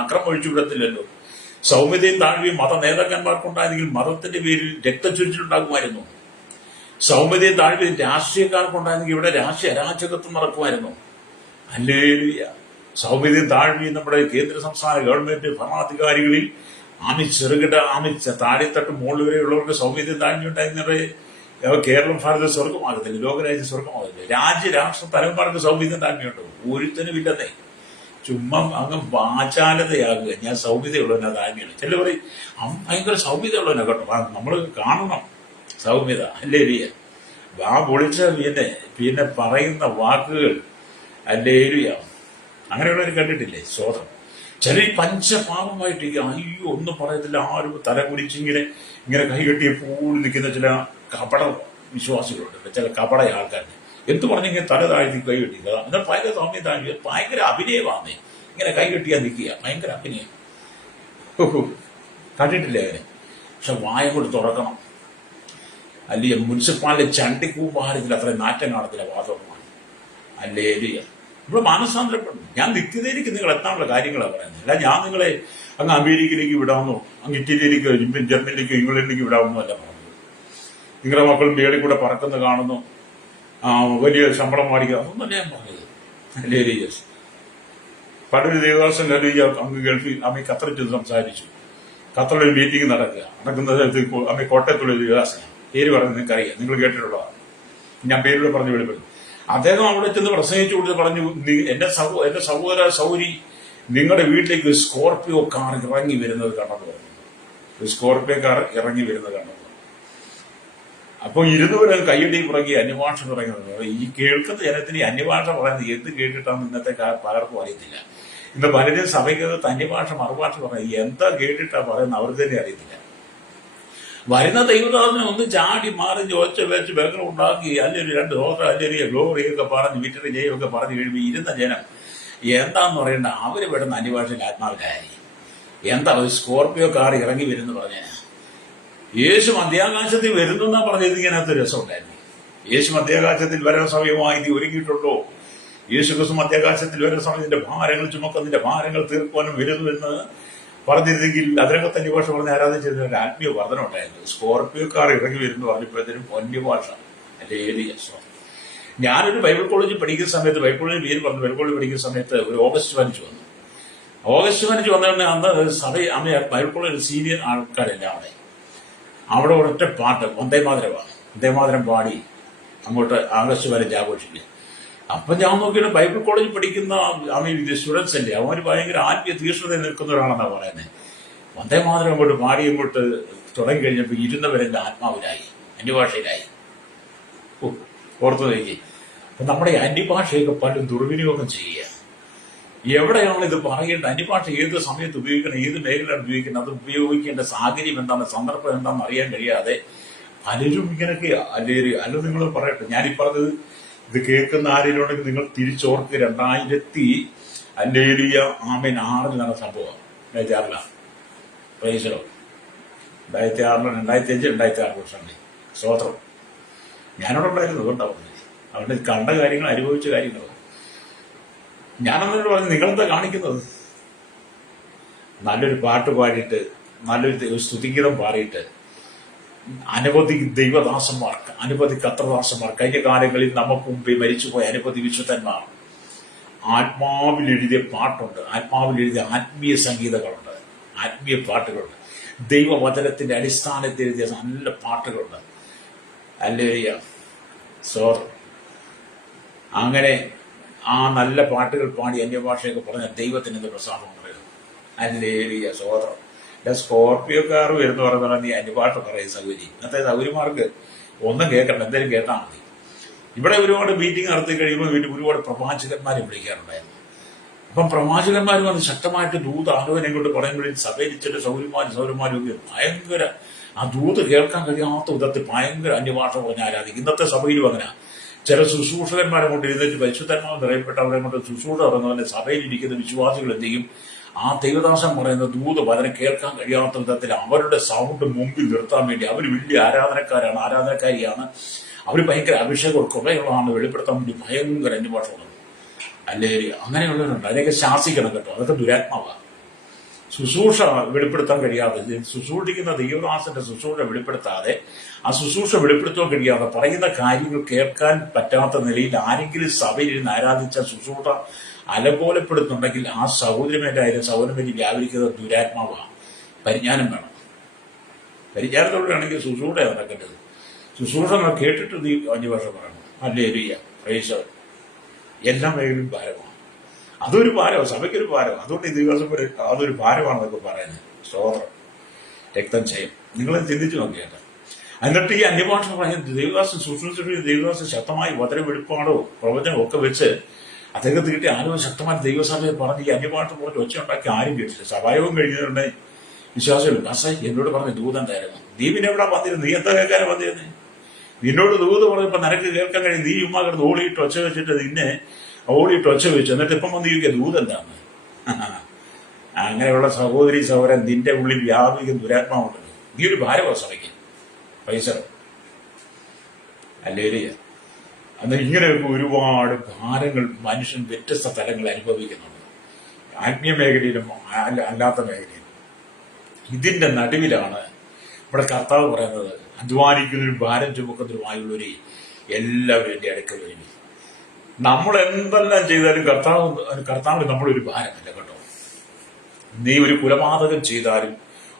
അക്രമം ഒഴിച്ചു വിടത്തില്ലല്ലോ. സൗമ്യതയും താഴ്മയും മത നേതാക്കന്മാർക്കുണ്ടായിരുന്നെങ്കിൽ മതത്തിന്റെ പേരിൽ രക്തച്ചൊരിച്ചിലുണ്ടാകുമായിരുന്നു. സൗമ്യതയും താഴ്മയും രാഷ്ട്രീയക്കാർക്കുണ്ടായിരുന്നെങ്കിൽ ഇവിടെ രാഷ്ട്രീയ അരാജകത്വം നടക്കുമായിരുന്നു. ഹല്ലേലൂയ. സൗമ്യതയും താഴ്മയും നമ്മുടെ കേന്ദ്ര സംസ്ഥാന ഗവൺമെന്റ് ഭരണാധികാരികളിൽ ചെറുകിട താഴെത്തട്ട് മുകളിൽ വരെയുള്ളവർക്ക് സൗമ്യതയും താഴ്മയും ഉണ്ടായിരുന്നത് കേരളം, ഭാരത സ്വർഗമാകത്തില്ല, ലോകരാജ്യ സ്വർഗമാകത്തില്ല. രാഷ്ട്ര തലവന്മാർക്ക് സൗമ്യതയും താഴ്മയുണ്ടോ? ഒരുത്തനും ഇല്ലെന്നേ. ചുമ്മാ അങ്ങ് വാചാലതയാകുക. ഞാൻ സൗമ്യതയുള്ളവനാ, താഴ്മയാണ്. ചിലർ പറയും ഭയങ്കര സൗമ്യതയുള്ളവനാ കേട്ടോ. നമ്മൾ കാണണം സൗമ്യത. ഹല്ലേലൂയ. പൊളിച്ച പിന്നെ പറയുന്ന വാക്കുകൾ, ഹല്ലേലൂയ. അങ്ങനെയുള്ളവർ കണ്ടിട്ടില്ലേ? സ്വതം ചില പഞ്ചപാപമായിട്ട് അയ്യോ ഒന്നും പറയത്തില്ല, ആരും തല കുടിച്ചിങ്ങനെ കൈകെട്ടി എപ്പോഴും നിൽക്കുന്ന ചില കപട വിശ്വാസികളുണ്ട്, ചില കപട ആൾക്കാരുണ്ട്. എന്ത് പറഞ്ഞെങ്കിൽ തല താഴ്ത്തി കൈ കെട്ടിക്കുക. എന്നാൽ ഭയങ്കര സൗമ്യം താഴ്ത്തി, ഭയങ്കര അഭിനയമാണേ. ഇങ്ങനെ കൈ കെട്ടിയാൽ നിൽക്കുക, ഭയങ്കര അഭിനയം. കണ്ടിട്ടില്ലേ അവനെ? പക്ഷെ വായ കൊണ്ട് തുറക്കണം. അല്ലേ? മുനിസിപ്പാലിറ്റി ചണ്ടിക്കൂമ്പാരത്തിൽ അത്ര നാറ്റം കാണത്തില്ല, വാതകമാണ്. അല്ലേ? ഇവിടെ മാനസാന്തരപ്പെടും. ഞാൻ നിത്യതയിലേക്ക് നിങ്ങൾ എത്താനുള്ള കാര്യങ്ങളാണ് പറയുന്നത്. അല്ല ഞാൻ നിങ്ങളെ അങ്ങ് അമേരിക്കയിലേക്ക് വിടാമെന്നോ അങ്ങ് ഇറ്റലിയിലേക്കോ ജർമ്മനിലേക്കോ ഇംഗ്ലണ്ടിലേക്കോ വിടാമെന്നോ അല്ല പറഞ്ഞത്. നിങ്ങളുടെ മക്കളും മേളിൽ കൂടെ പറക്കുന്ന കാണുന്നു, വലിയ ശമ്പളം മേടിക്കുക, അതൊന്നല്ല ഞാൻ പറഞ്ഞത്. അല്ലേ? യെസ്. പണ്ടൊരു ദേവദാസൻ അങ്ങ് ഗൾഫിൽ ഖത്തറിൽ ചെന്ന് സംസാരിച്ചു. ഖത്തറിൽ മീറ്റിംഗ് നടക്കുന്ന സ്ഥലത്ത് കോട്ടയത്തുള്ള ഒരു ദേവദാസനാണ്. പേര് പറയുന്നത് നിങ്ങൾക്കറിയാം, നിങ്ങൾ കേട്ടിട്ടുള്ളതാണ്. ഞാൻ പേരിലൂടെ പറഞ്ഞു വെളിപ്പെടുന്നു. അദ്ദേഹം അവിടെ ചെന്ന് പ്രസംഗിച്ചു കൊടുത്ത് പറഞ്ഞു, എന്റെ സഹോദര സൗരി, നിങ്ങളുടെ വീട്ടിലേക്ക് സ്കോർപിയോ കാർ ഇറങ്ങി വരുന്നത് കണ്ടെന്ന് പറഞ്ഞു. ഒരു സ്കോർപിയോ കാർ ഇറങ്ങി വരുന്നത് കണ്ടെന്ന്. അപ്പോൾ ഇരുന്നവരും കൈയടി പുറകെ അന്യഭാഷ പറയുന്നത്. ഈ കേൾക്കുന്ന ജനത്തിന് അന്യഭാഷ പറയുന്നത് എന്ത് കേട്ടിട്ടാണ് ഇന്നത്തെ പലർക്കും അറിയത്തില്ല. ഇന്ന് പലരും സഭയ്ക്കകത്ത് അന്യഭാഷ മറുഭാഷ പറയുന്നത് എന്താ കേട്ടിട്ടാ പറയുന്നത് അവർക്ക് തന്നെ അറിയത്തില്ല. വരുന്ന ദൈവദാസനെ ഒന്ന് ചാടി മാറി ഒച്ച വെച്ച് ബഹളം ഉണ്ടാക്കി, അല്ലെങ്കിൽ രണ്ട് ദോഷം, അല്ലെങ്കിൽ ഗ്ലോറിയൊക്കെ പറഞ്ഞ് വിറ്ററി ജയമൊക്കെ പറഞ്ഞു കഴിയുമ്പോൾ ഇരുന്ന ജനം എന്താന്ന് പറയണ്ട, അവര് പെടുന്ന അന്യഭാഷയിൽ ആത്മാവിലായി. എന്താ ഒരു സ്കോർപിയോ കാർ ഇറങ്ങി വരുന്നു പറഞ്ഞ യേശു മധ്യാകാശത്തിൽ വരുന്നു എന്നാ പറഞ്ഞത്. ഇതിനകത്ത് രസമുണ്ടായിരുന്നു. യേശു മധ്യാകാശത്തിൽ വരാൻ സമയമായി നീ ഒരുങ്ങിയിട്ടുള്ളൂ. യേശു ക്രിസ്തു മധ്യാകാശത്തിൽ വരുന്ന സമയം നിന്റെ ഭാരങ്ങൾ ചുമക്കുന്നതിന്റെ ഭാരങ്ങൾ തീർക്കുവാനും വരുന്നുവെന്ന് പറഞ്ഞിരുന്നെങ്കിൽ അതിനകത്ത് അന്യഭാഷ പറഞ്ഞ് ആരാധിച്ചിരുന്ന ഒരു ആത്മീയ വർധന ഉണ്ടായിരുന്നു. സ്കോർപിയോ കാർ ഇറങ്ങി വരുന്നു പറഞ്ഞപ്പോഴത്തേനും അന്യഭാഷ. അല്ലെ? ഞാനൊരു ബൈബിൾ കോളേജിൽ പഠിക്കുന്ന സമയത്ത്, ബൈബിൾ കോളേജിൽ പേര് പറഞ്ഞു, ബൈബിൾ കോളേജിൽ പഠിക്കുന്ന സമയത്ത് ഒരു ഓഗസ്റ്റ് 15 വന്നു. ഓഗസ്റ്റ് 15 വന്നോടനെ അന്ന് സഭ അമ്മ ബൈബിൾ കോളേജിൽ സീനിയർ ആൾക്കാരെല്ലാം അവിടെ ഒരൊറ്റ പാട്ട് വന്ദേമാതരമാണ്. വന്ദേമാതരം പാടി അങ്ങോട്ട് ആഗസ്റ്റ് 15 ആഘോഷിക്കുക. അപ്പൊ ഞാൻ നോക്കിയിട്ട് ബൈബിൾ കോളേജിൽ പഠിക്കുന്ന സ്റ്റുഡൻസ് അല്ലേ, അവര് ഭയങ്കര ആത്മീയ തീക്ഷ്ണതയിൽ നിൽക്കുന്ന ഒരാളെന്നാണ് പറയുന്നത്. വന്ദേമാതരം അങ്ങോട്ട് പാടി അങ്ങോട്ട് തുടങ്ങി കഴിഞ്ഞപ്പോൾ ഇരുന്നവരെന്റെ ആത്മാവിലായി, അന്യഭാഷയിലായി. ഓർത്തു നോക്കി. അപ്പൊ നമ്മുടെ അന്യഭാഷയൊക്കെ പലരും ദുർവിനിയോഗം ചെയ്യുക. എവിടെയാണ് ഇത് പറയേണ്ട? അന്യഭാഷ ഏത് സമയത്ത് ഉപയോഗിക്കണം, ഏത് മേഖലയാണ് ഉപയോഗിക്കണം, അത് ഉപയോഗിക്കേണ്ട സാഹചര്യം എന്താണ്, സന്ദർഭം എന്താണെന്ന് അറിയാൻ കഴിയാതെ പലരും ഇങ്ങനെയൊക്കെയാ. അല്ല നിങ്ങൾ പറയട്ടെ, ഞാനീ പറഞ്ഞത് ഇത് കേൾക്കുന്ന ആരെങ്കിലും ഉണ്ടെങ്കിൽ നിങ്ങൾ തിരിച്ചോർക്ക് 2006 നടന്ന സംഭവം. 2006 പ്രൈസലോ 2006 2005 2006 വർഷമാണ്. സ്തോത്രം. ഞാനവിടെ ഉണ്ടായിരുന്നു. അതുകൊണ്ടാവുന്നത് അവിടെ കണ്ട കാര്യങ്ങൾ, അനുഭവിച്ച കാര്യങ്ങൾ. ഞാനന്നോട് പറഞ്ഞു, നിങ്ങളെന്താ കാണിക്കുന്നത്? നല്ലൊരു പാട്ട് പാടിയിട്ട്, നല്ലൊരു സ്തുതിഗീതം പാടിയിട്ട് അനവധി ദൈവദാസന്മാർക്ക്, അനവധി കത്രദാസന്മാർ, കഴിഞ്ഞ കാലങ്ങളിൽ നമുക്ക് മുമ്പേ മരിച്ചുപോയ അനവധി വിശുദ്ധന്മാർ ആത്മാവിൽ എഴുതിയ പാട്ടുണ്ട്, ആത്മാവിൽ എഴുതിയ ആത്മീയ സംഗീതങ്ങളുണ്ട്, ആത്മീയ പാട്ടുകളുണ്ട്, ദൈവവചനത്തിന്റെ അടിസ്ഥാനത്തിൽ എഴുതിയ നല്ല പാട്ടുകളുണ്ട്. ഹല്ലേലൂയ. അങ്ങനെ ആ നല്ല പാട്ടുകൾ പാടി അന്യഭാഷയൊക്കെ പറഞ്ഞ ദൈവത്തിന് പ്രസാദം പറയുന്നു. ഹല്ലേലൂയ. സ്തോത്രം. സ്കോർപ്പിയോക്കാർ വരുന്ന പറയുന്നത് നീ അന്യഭാഷ പറയും സൗകര്യം. ഇന്നത്തെ സൗകര്യമാർക്ക് ഒന്നും കേൾക്കണ്ട, എന്തെങ്കിലും കേട്ടാൽ മതി. ഇവിടെ ഒരുപാട് മീറ്റിംഗ് നടത്തി കഴിയുമ്പോൾ വീട്ടിൽ ഒരുപാട് പ്രവാചകന്മാരെ വിളിക്കാറുണ്ടായിരുന്നു. അപ്പം പ്രവാചകന്മാരും അത് ശക്തമായിട്ട് ദൂത് ആലോചന കൊണ്ട് പറയുമ്പോഴേ സഭയിൽ ചില സൗരന്മാരും ഒക്കെ ഭയങ്കര ആ ദൂത് കേൾക്കാൻ കഴിയാത്ത വിധത്തിൽ ഭയങ്കര അന്യഭാഷ പറഞ്ഞ് ആരാധിക്കും. ഇന്നത്തെ സഭയിലും അങ്ങനെ ചില ശുശ്രൂഷകന്മാരെ കൊണ്ട് ഇരുന്നിട്ട് പരിശുദ്ധന്മാർ നിറയപ്പെട്ടവരെ കൊണ്ട് ശുശ്രൂഷ തുടങ്ങുന്നതിന്റെ സഭയിലിരിക്കുന്ന വിശ്വാസികൾ എന്ത് ചെയ്യും? ആ ദൈവദാസൻ പറയുന്ന ദൂത് വളരെ കേൾക്കാൻ കഴിയാത്ത വിധത്തിൽ അവരുടെ സൗണ്ട് മുമ്പിൽ നിർത്താൻ വേണ്ടി അവർ വലിയ ആരാധനക്കാരിയാണ്, അവർ ഭയങ്കര അഭിഷേകം കുറയുള്ളതാണ് വെളിപ്പെടുത്താൻ വേണ്ടി ഭയങ്കര അന്യഭാഷ ഉള്ളത്. അല്ലേ? അങ്ങനെയുള്ളവരുണ്ട്. അതിനൊക്കെ ശാസിക്കണം കേട്ടോ. അതൊക്കെ ദുരാത്മാവാണ്. ശുശ്രൂഷ വെളിപ്പെടുത്താൻ കഴിയാതെ, ശുശ്രൂഷിക്കുന്ന ദൈവദാസന്റെ ശുശ്രൂഷ വെളിപ്പെടുത്താതെ, ആ ശുശ്രൂഷ വെളിപ്പെടുത്താൻ കഴിയാതെ പറയുന്ന കാര്യങ്ങൾ കേൾക്കാൻ പറ്റാത്ത നിലയിൽ ആരെങ്കിലും സഭയിൽ ഇരുന്ന് ആരാധിച്ച ശുശ്രൂഷ അലങ്കോലപ്പെടുത്തുന്നുണ്ടെങ്കിൽ ആ സഹോദരമേറ്റായാലും സഹോദരമേറ്റി വ്യാപരിക്കുന്നത് ദുരാത്മാവാണ്. പരിജ്ഞാനം വേണം. പരിജ്ഞാനത്തോടെ വേണമെങ്കിൽ ശുശ്രൂഷ നടക്കേണ്ടത്. ശുശ്രൂഷ കേട്ടിട്ട് നീ അന്യഭാഷ പറയണം. ഹല്ലേലൂയ. പ്രൈസ്. എല്ലാ മേഖലയും ഭാരമാണ്. അതൊരു ഭാരമാണ്, സഭയ്ക്കൊരു ഭാരമാണ്. അതുകൊണ്ട് ഈ ദിവസം അതൊരു ഭാരമാണെന്നൊക്കെ പറയുന്നത്. സ്തോത്രം. രക്തം ചെയ്യും. നിങ്ങളത് ചിന്തിച്ചു നോക്കിയാൽ. എന്നിട്ട് ഈ അന്യഭാഷ പറയുന്നത് ദൈവദാസൻ ശുശ്രൂഷിച്ച് ദൈവദാസൻ ശക്തമായി വചന വെളിപ്പാടോ പ്രവചനമോ ഒക്കെ വെച്ച് അദ്ദേഹത്തിന് കിട്ടിയ ആരും ശക്തമായി ദൈവസഭയെ പറഞ്ഞ് ഈ അന്യഭാഷ പറഞ്ഞ് ഒച്ച ഉണ്ടാക്കി ആരും കേട്ടില്ല. സഭായോഗം കഴിഞ്ഞിട്ടുണ്ട് വിശ്വാസികൾ എന്നോട് പറഞ്ഞ ദൂതെന്തായിരുന്നു? നീ പിന്നെ എവിടെ വന്നിരുന്നു? നീ എന്താ കേൾക്കാനും വന്നിരുന്നേ? നിന്നോട് ദൂത് പറഞ്ഞപ്പോ നിനക്ക് കേൾക്കാൻ കഴിയും. നീ ഉമ്മ കിടന്ന് ഓളിയിട്ട് ഒച്ച വെച്ചിട്ട് നിന്നെ ഓളിയിട്ട് ഒച്ച വെച്ചു. എന്നിട്ട് ഇപ്പം വന്ന് ചോദിക്കുക ദൂത് എന്താണ്? അങ്ങനെയുള്ള സഹോദരി സഹോദരൻ നിന്റെ ഉള്ളിൽ വ്യാപിക്കുന്ന ദുരാത്മാവുണ്ടല്ലോ. നീ ഒരു ഭാരമാണ് സഭയ്ക്ക്. പൈസ അല്ലേ? അന്ന് ഇങ്ങനെയൊക്കെ ഒരുപാട് ഭാരങ്ങൾ മനുഷ്യൻ വ്യത്യസ്ത തലങ്ങൾ അനുഭവിക്കുന്നുണ്ട്, ആത്മീയ മേഖലയിലും അല്ലാത്ത മേഖലയിലും. ഇതിന്റെ നടുവിലാണ് ഇവിടെ കർത്താവ് പറയുന്നത്, അധ്വാനിക്കുന്നതിനും ഭാരം ചുമക്കുന്നതിനുമായുള്ളവരെ എല്ലാവരും എന്റെ അടുക്കൽ വരും. നമ്മൾ എന്തെല്ലാം ചെയ്താലും കർത്താവിന് നമ്മളൊരു ഭാരമല്ല കേട്ടോ. നീ ഒരു കുലപാതകം ചെയ്താലും,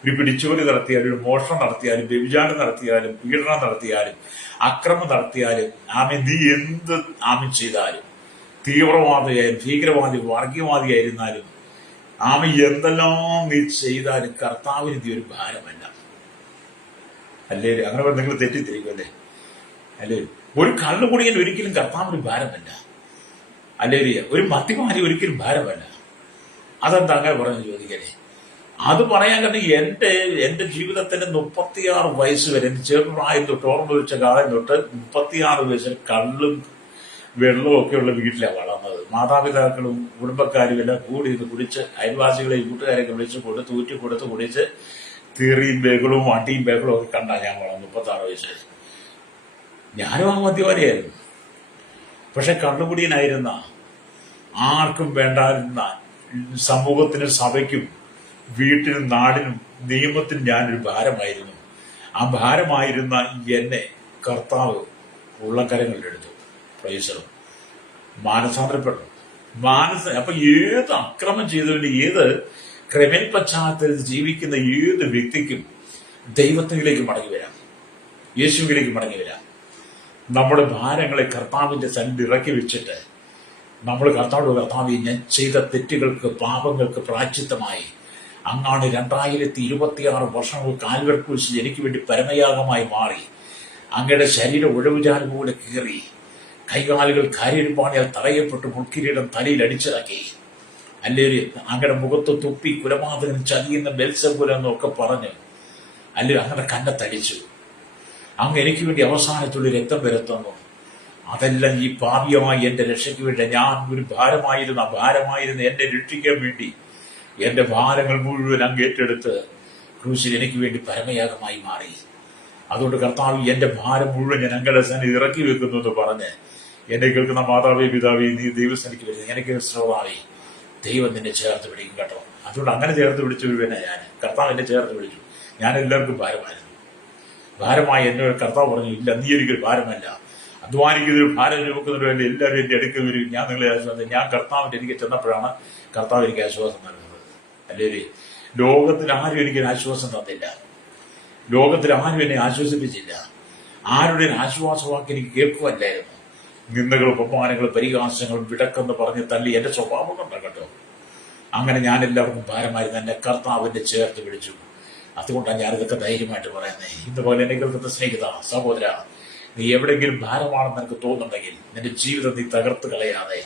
ഒരു പിടിച്ചുപറി നടത്തിയാലും, ഒരു മോഷണം നടത്തിയാലും, വ്യഭിചാരം നടത്തിയാലും, പീഡനം നടത്തിയാലും, അക്രമം നടത്തിയാലും, നീ എന്ത് ചെയ്താലും, തീവ്രവാദിയായാലും ഭീകരവാദി വർഗീയവാദിയായിരുന്നാലും എന്തെല്ലാം നീ ചെയ്താലും കർത്താവിന് നീ ഒരു ഭാരമല്ല. അല്ലേ? അങ്ങനെ നിങ്ങൾ തെറ്റിദ്ധരിക്കും അല്ലേ? അല്ലേ? ഒരു കള്ളുകുടിയൻ ഒരിക്കലും കർത്താവിന് ഭാരമല്ല. അല്ലേ? ഒരു മദ്യപാനി ഒരിക്കലും ഭാരമല്ല. അതെന്താ അങ്ങനെ പറഞ്ഞു ചോദിക്കല്ലേ? അത് പറയാൻ കാരണം എന്റെ ജീവിതത്തിന്റെ 36 വയസ്സ് വരെ, എന്റെ ചെറുപ്രായം തൊട്ട് ഓർമ്മ വെച്ച കാലം തൊട്ട് 36 വയസ്സിൽ കള്ളും വെള്ളവും ഒക്കെയുള്ള വീട്ടിലാണ് വളർന്നത്. മാതാപിതാക്കളും കുടുംബക്കാരും എല്ലാം കൂടി ഇത് കുടിച്ച് അയൽവാസികളെയും കൂട്ടുകാരെയൊക്കെ വിളിച്ച് കൊടുത്ത് കുടിച്ച് തീറിയും ബഹളവും അടിയും ബഹളവും ഒക്കെ കണ്ടാ ഞാൻ വളർന്നു. 36 വയസ്സ്. ഞാനും ആ മദ്യപാനിയായിരുന്നു. പക്ഷെ കള്ളുകുടിയനായിരുന്ന, ആർക്കും വേണ്ടായിരുന്ന, സമൂഹത്തിനും സഭയ്ക്കും വീട്ടിനും നാടിനും നിയമത്തിനും ഞാനൊരു ഭാരമായിരുന്നു. ആ ഭാരമായിരുന്ന എന്നെ കർത്താവ് ഉള്ളക്കരങ്ങളിലെടുത്തു. പ്രൈസറും മാനസാന്തരപ്പെട്ടു. അപ്പൊ ഏത് അക്രമം ചെയ്തവന്, ഏത് ക്രിമിനൽ പശ്ചാത്തലത്തിൽ ജീവിക്കുന്ന ഏത് വ്യക്തിക്കും ദൈവത്തിലേക്ക് മടങ്ങി വരാം, യേശുവിലേക്ക് മടങ്ങി വരാം. നമ്മുടെ ഭാരങ്ങളെ കർത്താവിന്റെ സന്നിധി ഇറക്കി വെച്ചിട്ട് നമ്മൾ കർത്താവ് ഞാൻ ചെയ്ത തെറ്റുകൾക്ക്, പാപങ്ങൾക്ക് പ്രായശ്ചിത്തമായി അങ്ങാണ് 2026 വർഷങ്ങൾ കാൽവരി ക്രൂശിൽ എനിക്ക് വേണ്ടി പരമയാഗമായി മാറി. അങ്ങയുടെ ശരീരം ഉഴവുചാൽ പോലെ കീറി, കൈകാലുകൾ കാര്യരുപാണിയാൽ തടയപ്പെട്ട് മുൾക്കിരീടം തലയിൽ അടിച്ചിറക്കി, അല്ലെങ്കിൽ അങ്ങയുടെ മുഖത്ത് തുപ്പി കുലപാതകൻ ചതിയുന്ന ബെൽസെബൂലെന്നൊക്കെ പറഞ്ഞ്, അല്ലെങ്കിൽ അങ്ങനെ കന്നത്തടിച്ചു. അങ്ങ് എനിക്ക് വേണ്ടി അവസാനത്തുള്ള രക്തം വരുത്തുന്നു. അതെല്ലാം ഈ പാപിയമായി എന്റെ രക്ഷയ്ക്ക് വേണ്ടി, ഞാൻ ഒരു ഭാരമായിരുന്ന എന്നെ രക്ഷിക്കാൻ വേണ്ടി എന്റെ ഭാരങ്ങൾ മുഴുവൻ അങ്ങ് ഏറ്റെടുത്ത് ക്രൂശിൽ എനിക്ക് വേണ്ടി പരമയാഗമായി മാറി. അതുകൊണ്ട് കർത്താവ്, എന്റെ ഭാരം മുഴുവൻ ഞാൻ അങ്ങയുടെ സന്നിധി ഇറക്കി വെക്കുന്നു എന്ന് പറഞ്ഞ് എന്നെ കേൾക്കുന്ന മാതാവേ, പിതാവേ, നീ ദൈവസന്നിധിക്ക് വരുന്നത് എനിക്ക് ശ്രമമായി. ദൈവം നിന്നെ ചേർത്ത് പിടിക്കും കേട്ടോ. അതുകൊണ്ട് അങ്ങനെ ചേർത്ത് പിടിച്ച ഒരുവനെ ഞാൻ, കർത്താവ് എന്നെ ചേർത്ത് പിടിച്ചു. ഞാൻ എല്ലാവർക്കും ഭാരമായി എന്നോട് കർത്താവ് പറഞ്ഞു, ഇല്ല, നീ ഒരിക്കലും ഭാരമല്ല, അധ്വാനിക്കുന്നൊരു ഭാരം ചുമക്കുന്നവരും എല്ലാവരും എന്റെ അടുക്കൽ വരും, ഞാൻ നിങ്ങളെ ആശ്വാസം. ഞാൻ കർത്താവിന്റെ എനിക്ക് ചെന്നപ്പോഴാണ് കർത്താവ് എനിക്ക് ആശ്വാസം നൽകുന്നത്. അല്ലെങ്കിൽ ലോകത്തിൽ ആരും എനിക്ക് ആശ്വാസം തന്നില്ല, ലോകത്തിൽ ആരും എന്നെ ആശ്വസിപ്പിച്ചില്ല, ആരുടെയും ആശ്വാസവാക്ക് എനിക്ക് കേൾക്കുമല്ലായിരുന്നു. നിന്ദകളും അപമാനങ്ങളും പരിഹാസങ്ങളും വിടക്കെന്ന് പറഞ്ഞ് തള്ളി എന്റെ സ്വഭാവം കൊണ്ടാണ് കേട്ടോ. അങ്ങനെ ഞാൻ എല്ലാവർക്കും ഭാരമായിരുന്നു. എന്നെ കർത്താവിന്റെ ചേർത്ത് പിടിച്ചു. അതുകൊണ്ടാണ് ഞാനിതൊക്കെ ധൈര്യമായിട്ട് പറയുന്നത്. ഇതുപോലെ എന്നെ കേൾക്കുന്ന സ്നേഹിത, സഹോദര, നീ എവിടെയെങ്കിലും ഭാരമാണെന്ന് എനിക്ക് തോന്നുന്നുണ്ടെങ്കിൽ നിന്റെ ജീവിതം നീ തകർത്ത് കളയാതെ,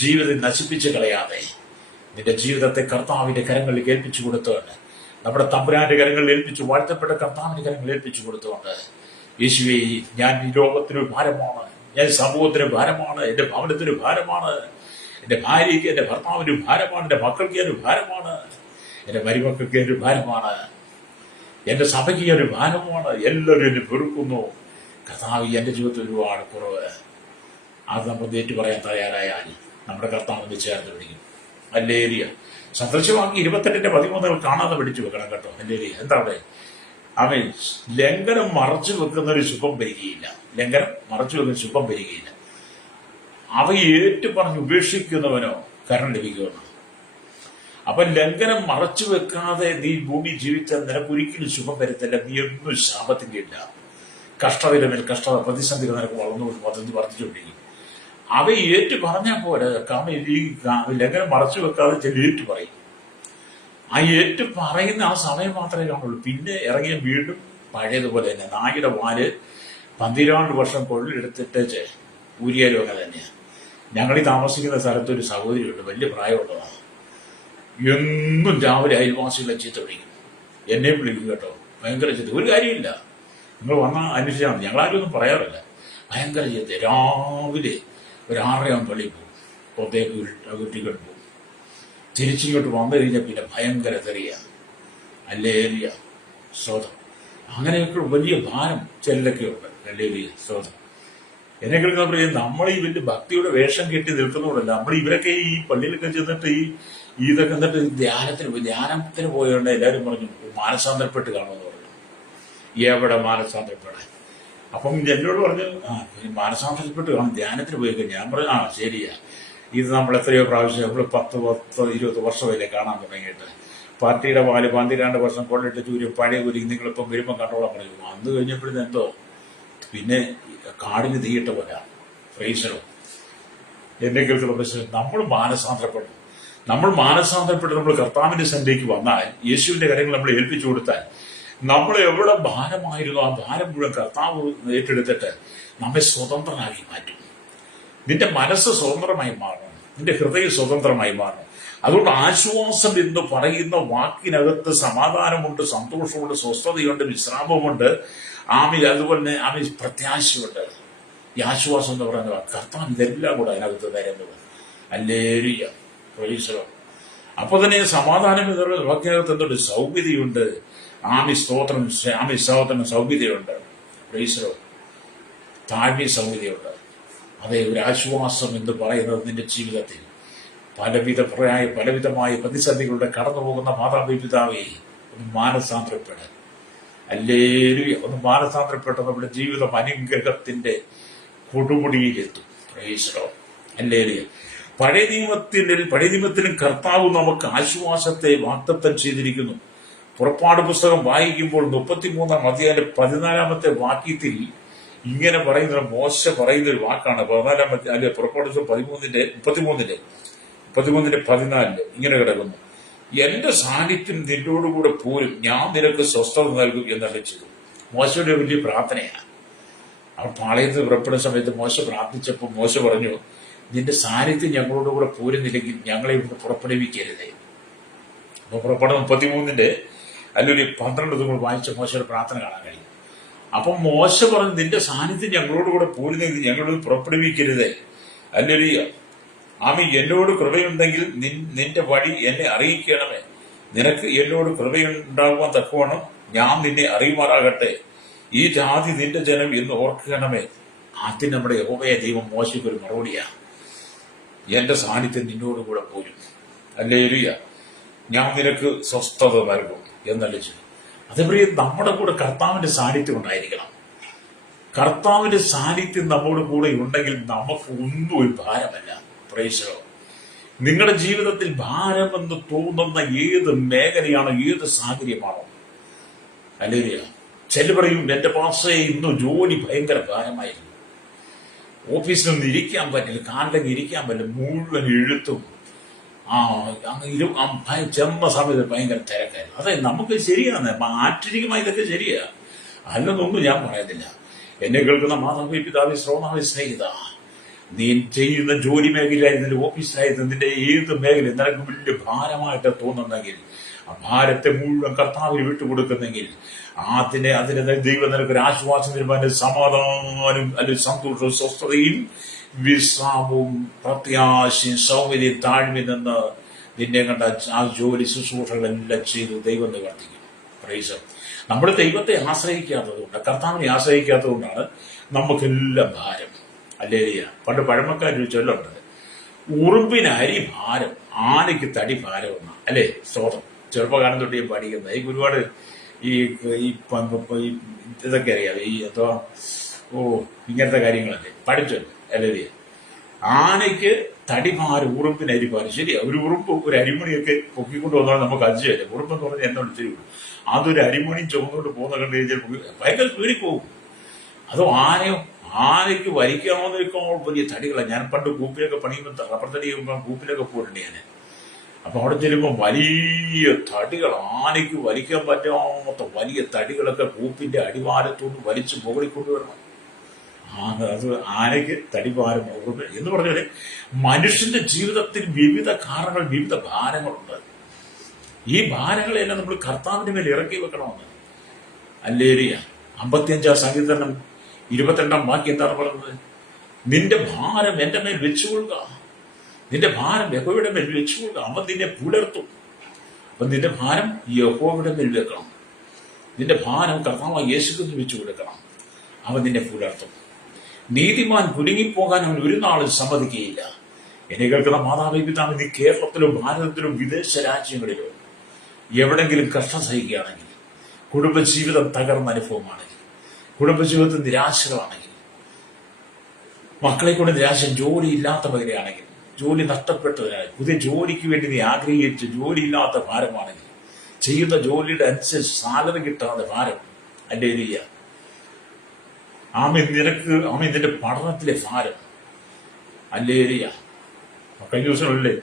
ജീവിതം നശിപ്പിച്ച് കളയാതെ, നിന്റെ ജീവിതത്തെ കർത്താവിന്റെ കരങ്ങളിൽ ഏൽപ്പിച്ചു കൊടുത്തുകൊണ്ട്, നമ്മുടെ തമ്പുരാന്റെ കരങ്ങളിൽ ഏൽപ്പിച്ചു, വാഴ്ത്തപ്പെട്ട കർത്താവിന്റെ കരങ്ങളിൽ ഏൽപ്പിച്ചു കൊടുത്തുകൊണ്ട്, യേശുവേ, ഞാൻ ഈ ലോകത്തിനൊരു ഭാരമാണ്, ഞാൻ സമൂഹത്തിന് ഭാരമാണ്, എന്റെ ഭവനത്തിന് ഭാരമാണ്, എന്റെ ഭാര്യയ്ക്ക്, എന്റെ ഭർത്താവിന് ഭാരമാണ്, എന്റെ മക്കൾക്ക് ഒരു ഭാരമാണ്, എന്റെ മരുമക്കൾക്ക് ഒരു ഭാരമാണ്, എന്റെ സഭയ്ക്ക് ഒരു ഭാരമാണ്. എല്ലാവരും എന്നെ വെറുക്കുന്നു. കർത്താവ്, എന്റെ ജീവിതത്തിൽ ഒരുപാട് കുറവ്. അത് നമ്മൾ ഏറ്റു പറയാൻ തയ്യാറായാൽ നമ്മുടെ കർത്താവിനെ ചേർത്ത് പിടിക്കും. ഹല്ലേലൂയ. സദൃശവാക്യം 28:13 കാണാതെ പിടിച്ചു വെക്കണം കേട്ടോ. ഹല്ലേലൂയ. എന്താ അവിടെ? അവൻ ലംഘനം മറച്ചു വെക്കുന്ന ഒരു ശുഭം വരികയില്ല, ലംഘനം മറച്ചു വെക്കുന്ന ശുഭം വരികയില്ല. അവ ഏറ്റു പറഞ്ഞ് ഉപേക്ഷിക്കുന്നവനോ കരണം ലഭിക്കുമെന്ന്. അപ്പൊ ലംഘനം മറച്ചു വെക്കാതെ നീ ഭൂമി ജീവിച്ചാൽ നിനക്കൊരിക്കലും ശുഭം വരത്തില്ല. നീ ഒന്നും ശാപത്തിന്റെ ഇല്ല. കഷ്ടതയുടെ മേൽ കഷ്ടത, പ്രതിസന്ധികൾ നിനക്ക് വർദ്ധിച്ചുകൊണ്ടിരിക്കും. അവ ഏറ്റു പറഞ്ഞാൽ പോലെ ഈ ലംഘനം മറച്ചു വെക്കാതെ ചില ഏറ്റു പറയും. ആ ഏറ്റു പറയുന്ന ആ സമയം മാത്രമേ കാണുള്ളൂ. പിന്നെ ഇറങ്ങിയ വീണ്ടും പഴയതുപോലെ തന്നെ. നായുടെ വാല് 12 വർഷം കൊള്ളിലെടുത്തിട്ട് ഊരിയാലും അങ്ങനെ തന്നെയാണ്. ഞങ്ങളീ താമസിക്കുന്ന സ്ഥലത്ത് ഒരു സഹോദരിയുണ്ട്, വലിയ പ്രായമുള്ളതാണ്. എന്നും രാവിലെ അയൽവാസികളെ ചീത്ത വിളിക്കും, എന്നെയും വിളിക്കും കേട്ടോ. ഭയങ്കര ചീത്ത. ഒരു കാര്യമില്ല, നിങ്ങൾ വന്നാൽ അന്വേഷിച്ചാൽ മതി. ഞങ്ങളാരും ഒന്നും പറയാറില്ല. ഭയങ്കര ചീത്ത. രാവിലെ ഒരു 6:30 പള്ളിയിൽ പോകും, പുറത്തേക്ക് കുട്ടികൾ പോകും. തിരിച്ചിങ്ങോട്ട് വന്നു കഴിഞ്ഞാൽ പിന്നെ ഭയങ്കര തെറിയ, ഹല്ലേലൂയ, സ്തോത്രം. അങ്ങനെയൊക്കെ വലിയ ഭാരം ചിലരൊക്കെ ഉണ്ട്. ഹല്ലേലൂയ, സ്തോത്രം. എന്നെ കേൾക്കുന്ന നമ്മൾ ഈ വലിയ ഭക്തിയുടെ വേഷം കെട്ടി നിൽക്കുന്നതല്ല. നമ്മൾ ഇവരൊക്കെ ഈ പള്ളിയിലൊക്കെ ചെന്നിട്ട് ഇതൊക്കെ എന്നിട്ട് ധ്യാനത്തിന് പോയതുകൊണ്ട് എല്ലാവരും പറഞ്ഞു മാനസാന്തരപ്പെട്ട് കാണുമെന്ന് പറഞ്ഞു. എവിടെ മാനസാന്തരപ്പെടാൻ? അപ്പം എന്നോട് പറഞ്ഞു, മാനസാന്തരപ്പെട്ട് കാണും, ധ്യാനത്തിന് പോയി. ഞാൻ പറഞ്ഞു, ശരിയാ. ഇത് നമ്മൾ എത്രയോ പ്രാവശ്യം, നമ്മൾ 10-20 വർഷമല്ലേ കാണാൻ തുടങ്ങിയിട്ട്. പാർട്ടിയുടെ പാല് 12 വർഷം കൊണ്ടിട്ട് ചൂരി പഴയ കുരി നിങ്ങളിപ്പം വരുമ്പോൾ കണ്ടോളാൻ പറഞ്ഞു. അന്ന് കഴിഞ്ഞപ്പോഴെന്തോ പിന്നെ കാടിന് തീയിട്ട പോലെ ഫ്രൈസറോ എന്നെ കേൾക്കുന്ന പ്രശ്നം. നമ്മൾ മാനസാന്തരപ്പെടും. നമ്മൾ കർത്താവിന്റെ സന്നിധിക്ക് വന്നാൽ, യേശുവിന്റെ കാര്യങ്ങൾ നമ്മൾ ഏൽപ്പിച്ചു കൊടുത്താൽ, നമ്മൾ എവിടെ ഭാരമായിരുന്നു ആ ഭാരം മുഴുവൻ കർത്താവ് ഏറ്റെടുത്തിട്ട് നമ്മെ സ്വതന്ത്രനാക്കി മാറ്റും. നിന്റെ മനസ്സ് സ്വതന്ത്രമായി മാറണം, നിന്റെ ഹൃദയം സ്വതന്ത്രമായി മാറണം. അതുകൊണ്ട് ആശ്വാസം എന്ന് പറയുന്ന വാക്കിനകത്ത് സമാധാനമുണ്ട്, സന്തോഷമുണ്ട്, സ്വസ്ഥതയുണ്ട്, വിശ്രാമമുണ്ട്, അതുപോലെ തന്നെ പ്രത്യാശയുണ്ട്. ഈ ആശ്വാസം എന്ന് പറയുന്നത് കർത്താവ് ഇതെല്ലാം കൂടെ അതിനകത്ത് തരുന്നത്. Hallelujah, price the Lord. അപ്പൊ തന്നെ സമാധാനം എന്ന് പറയുന്ന വാക്കിനകത്ത് എന്തുണ്ട്? സൗമ്യതയുണ്ട്. സ്തോത്രം, സൗമ്യതയുണ്ട്. Price the Lord. താഴ്മ, സൗമ്യതയുണ്ട്. അതേ, ഒരു ആശ്വാസം എന്ന് പറയുന്നത് നിന്റെ ജീവിതത്തിൽ പലവിധമായ പ്രതിസന്ധികളുടെ കടന്നു പോകുന്ന മാതാവേ, പിതാവേ, ഒന്ന് മാനസാന്തരപ്പെടാൻ. ഹല്ലേലൂയ. ഒന്ന് മാനസാന്തരപ്പെട്ട നമ്മുടെ ജീവിതം അനുഗ്രഹത്തിന്റെ കൊടുമുടിയിലെത്തും. Praise the Lord. ഹല്ലേലൂയ. പഴയ നിയമത്തിലും കർത്താവ് നമുക്ക് ആശ്വാസത്തെ വാഗ്ദത്തം ചെയ്തിരിക്കുന്നു. പുറപ്പാട് പുസ്തകം വായിക്കുമ്പോൾ 33-ാം 14-ാമത്തെ വാക്യത്തിൽ ഇങ്ങനെ പറയുന്ന മോശ പറയുന്ന ഒരു വാക്കാണ്. 14-ാമത്തെ അല്ലെ പുറപ്പാട് പുസ്തകം 33-ന്റെ 14 ഇങ്ങനെ കിടക്കുന്നു: എന്റെ സാന്നിധ്യം നിന്നോടുകൂടെ പോരും, ഞാൻ നിനക്ക് സ്വസ്ഥത നൽകും എന്നല്ല ചെയ്തു. മോശയുടെ വലിയ പ്രാർത്ഥനയാണ്. അവൻ പാളയത്ത് പുറപ്പെടുന്ന സമയത്ത് മോശ പ്രാർത്ഥിച്ചപ്പോൾ മോശ പറഞ്ഞു, നിന്റെ സാന്നിധ്യം ഞങ്ങളോട് കൂടെ പോരുന്നില്ലെങ്കിൽ ഞങ്ങളെ ഇവിടെ പുറപ്പെടുവിക്കരുതേ. അപ്പൊ പുറപ്പെടുന്ന 33-ന്റെ അല്ലെങ്കിൽ 12 നമ്മൾ വായിച്ച മോശയുടെ പ്രാർത്ഥന കാണാൻ കഴിയും. അപ്പൊ മോശ പറഞ്ഞു, നിന്റെ സാന്നിധ്യം ഞങ്ങളോട് കൂടെ പോരുന്നെങ്കിൽ ഞങ്ങളോട് പുറപ്പെടുവിക്കരുതേ. അല്ലെങ്കിൽ എന്നോട് കൃപയുണ്ടെങ്കിൽ നിന്റെ വഴി എന്നെ അറിയിക്കണമേ. നിനക്ക് എന്നോട് കൃപയുണ്ടാകുവാൻ തക്കവണ്ണം ഞാൻ നിന്നെ അറിയുമാറാകട്ടെ. ഈ ജാതി നിന്റെ ജനം എന്ന് ഓർക്കണമേ. ആദ്യം നമ്മുടെ യഹോവയായ ദൈവം മോശയ്ക്ക് ഒരു മറുപടിയാണ്: എന്റെ സാന്നിധ്യം നിന്നോടുകൂടെ പോരും, ഹല്ലേലൂയ, ഞാൻ നിനക്ക് സ്വസ്ഥത നൽകും എന്നല്ല ചെയ്തു. അതേപോലെ നമ്മുടെ കൂടെ കർത്താവിന്റെ സാന്നിധ്യം ഉണ്ടായിരിക്കണം. കർത്താവിന്റെ സാന്നിധ്യം നമ്മുടെ കൂടെ ഉണ്ടെങ്കിൽ നമുക്ക് ഒന്നും ഒരു ഭാരമല്ല. Price the Lord. നിങ്ങളുടെ ജീവിതത്തിൽ ഭാരമെന്ന് തോന്നുന്ന ഏത് മേഖലയാണോ, ഏത് സാഹചര്യമാണോ, ഹല്ലേലൂയ, ചില പറയും എന്റെ പാസ്റ്ററെ ഇന്ന് ജോലി ഭയങ്കര ഭാരമായിരുന്നു, ഓഫീസിലൊന്നും ഇരിക്കാൻ പറ്റില്ല, കാലിലൊക്കെ ഇരിക്കാൻ പറ്റില്ല, മുഴുവൻ എഴുത്തും ചെന്ന സമയത്ത് ഭയങ്കര തിരക്കായിരുന്നു. അതെ, നമുക്ക് ശരിയാണ്, ആറ്റരികമായി ഇതൊക്കെ ശരിയാ, അല്ലെന്നൊന്നും ഞാൻ പറയുന്നില്ല. എന്നെ കേൾക്കുന്ന മാതാവി, പിതാവി, ശ്രോതാവി, സ്നേഹിത, നീ ചെയ്യുന്ന ജോലി മേഖലയായിരുന്നു, നിന്റെ ഓഫീസിലായിരുന്നു, നിന്റെ ഏത് മേഖല നിനക്ക് വലിയ ഭാരമായിട്ട് തോന്നുന്നെങ്കിൽ, ആ ഭാരത്തെ മുഴുവൻ കർത്താവിന് വിട്ടുകൊടുക്കുന്നെങ്കിൽ അതിനെ ദൈവം നിനക്കൊരു ആശ്വാസം തരുമ്പോൾ സമാധാനം, അല്ലെങ്കിൽ സന്തോഷവും സ്വസ്ഥതയും വിശ്രാമവും പ്രത്യാശയും സൗമ്യതയും താഴ്മയിൽ നിന്ന് നിന്നെ കണ്ട ആ ജോലി ശുശ്രൂഷകളെല്ലാം ചെയ്ത് ദൈവം നിവർത്തിക്കും. പ്രൈസ്. നമ്മൾ ദൈവത്തെ ആശ്രയിക്കാത്തതുകൊണ്ട്, കർത്താവിനെ ആശ്രയിക്കാത്തതുകൊണ്ടാണ് നമുക്കെല്ലാം ഭാരം. ഹല്ലേലൂയ. പണ്ട് പഴമക്കാരൊരു ചൊല്ലുണ്ട്: ഉറുമ്പിന് അരി ഭാരം, ആനയ്ക്ക് തടി ഭാരം എന്ന. അല്ലേ? സ്തോത്രം. ചെറുപ്പകാലം തൊട്ട് പഠിക്കുന്നത് എനിക്ക് ഒരുപാട് ഇതൊക്കെ അറിയാം. ഇങ്ങനത്തെ കാര്യങ്ങളല്ലേ പഠിച്ചല്ലോ. ഹല്ലേലൂയ. ആനയ്ക്ക് തടിഭാരം, ഉറുമ്പിന് അരിഭാരം. ശരിയാ. ഒരു ഉറുമ്പ് ഒരു അരിമണിയൊക്കെ പൊക്കിക്കൊണ്ട് വന്നാൽ നമുക്ക് അതിശയല്ലേ. ഉറുമ്പെന്ന് പറഞ്ഞാൽ എന്നോട് തിരികെ അതൊരു അരിമണിയും ചുമന്നുകൊണ്ട് പോകുന്ന കണ്ടു കഴിഞ്ഞാൽ ഭയങ്കര സ്പീഡിൽ പോകും. അതോ ആനയ്ക്ക് വരിക്കാവുന്നതിനേക്കാൾ വലിയ തടികളാണ്. ഞാൻ പണ്ട് കൂപ്പിലൊക്കെ പണിയുമ്പോൾ, റബ്ബർ തടി ചെയ്യുമ്പോൾ കൂപ്പിലൊക്കെ പോയിട്ടുണ്ട് ഞാൻ. അപ്പൊ അവിടെ ചെല്ലുമ്പോൾ വലിയ തടികൾ, ആനയ്ക്ക് വലിക്കാൻ പറ്റാത്ത വലിയ തടികളൊക്കെ കൂപ്പിന്റെ അടിവാരത്തോട് വലിച്ച് മുകളിൽ കൊണ്ടുവരണം. അത് ആനയ്ക്ക് തടിഭാരം എന്ന് പറഞ്ഞാല് മനുഷ്യന്റെ ജീവിതത്തിൽ വിവിധ കാരണങ്ങൾ, വിവിധ ഭാരങ്ങളുണ്ട്. ഈ ഭാരങ്ങളെല്ലാം നമ്മൾ കർത്താവിന്റെ മേൽ ഇറക്കി വെക്കണമെന്ന്. ഹല്ലേലൂയ. 55-ാം സങ്കീർത്തനം 22-ാം വാക്യം എന്താണ് പറയുന്നത്? നിന്റെ ഭാരം എന്റെ മേൽ വെച്ചുകൊള്ളുക, നിന്റെ ഭാരം യഹോവയുടെ മേൽ വെച്ചുകൊള്ളുക, അവൻ നിന്നെ പുലർത്തും. അപ്പൊ നിന്റെ ഭാരം യഹോവയുടെ മേൽ വെക്കണം. നിന്റെ ഭാരം കർത്താവായ യേശുക്രിസ്തുവിൽ വെച്ചു കൊടുക്കണം. അവൻ നിന്നെ പുലർത്തും. നീതിമാൻ കുലുങ്ങിപ്പോകാൻ അവൻ ഒരു നാളും സമ്മതിക്കുകയില്ല. എന്നെ കേൾക്കുന്ന മാതാവി, പിതാവ്, നീ കേരളത്തിലോ ഭാരതത്തിലോ വിദേശ രാജ്യങ്ങളിലോ എവിടെങ്കിലും കഷ്ടം സഹിക്കുകയാണെങ്കിൽ, കുടുംബജീവിതം തകർന്ന അനുഭവമാണെങ്കിൽ, കുടുംബജീവിതത്തിൽ നിരാശകളാണെങ്കിൽ, മക്കളെ കൊണ്ട് നിരാശ, ജോലി ഇല്ലാത്ത വകയാണെങ്കിൽ, ജോലി നഷ്ടപ്പെട്ടതിനാൽ പുതിയ ജോലിക്ക് വേണ്ടി നീ ആഗ്രഹിച്ച് ജോലിയില്ലാത്ത ഭാരമാണെങ്കിൽ, ചെയ്യുന്ന ജോലിയുടെ അനുസരിച്ച് സാലറി കിട്ടാതെ ഭാരം, ഹല്ലേലൂയ, നിന്റെ പഠനത്തിലെ ഭാരം, ഹല്ലേലൂയ. കഴിഞ്ഞ ദിവസമല്ലേ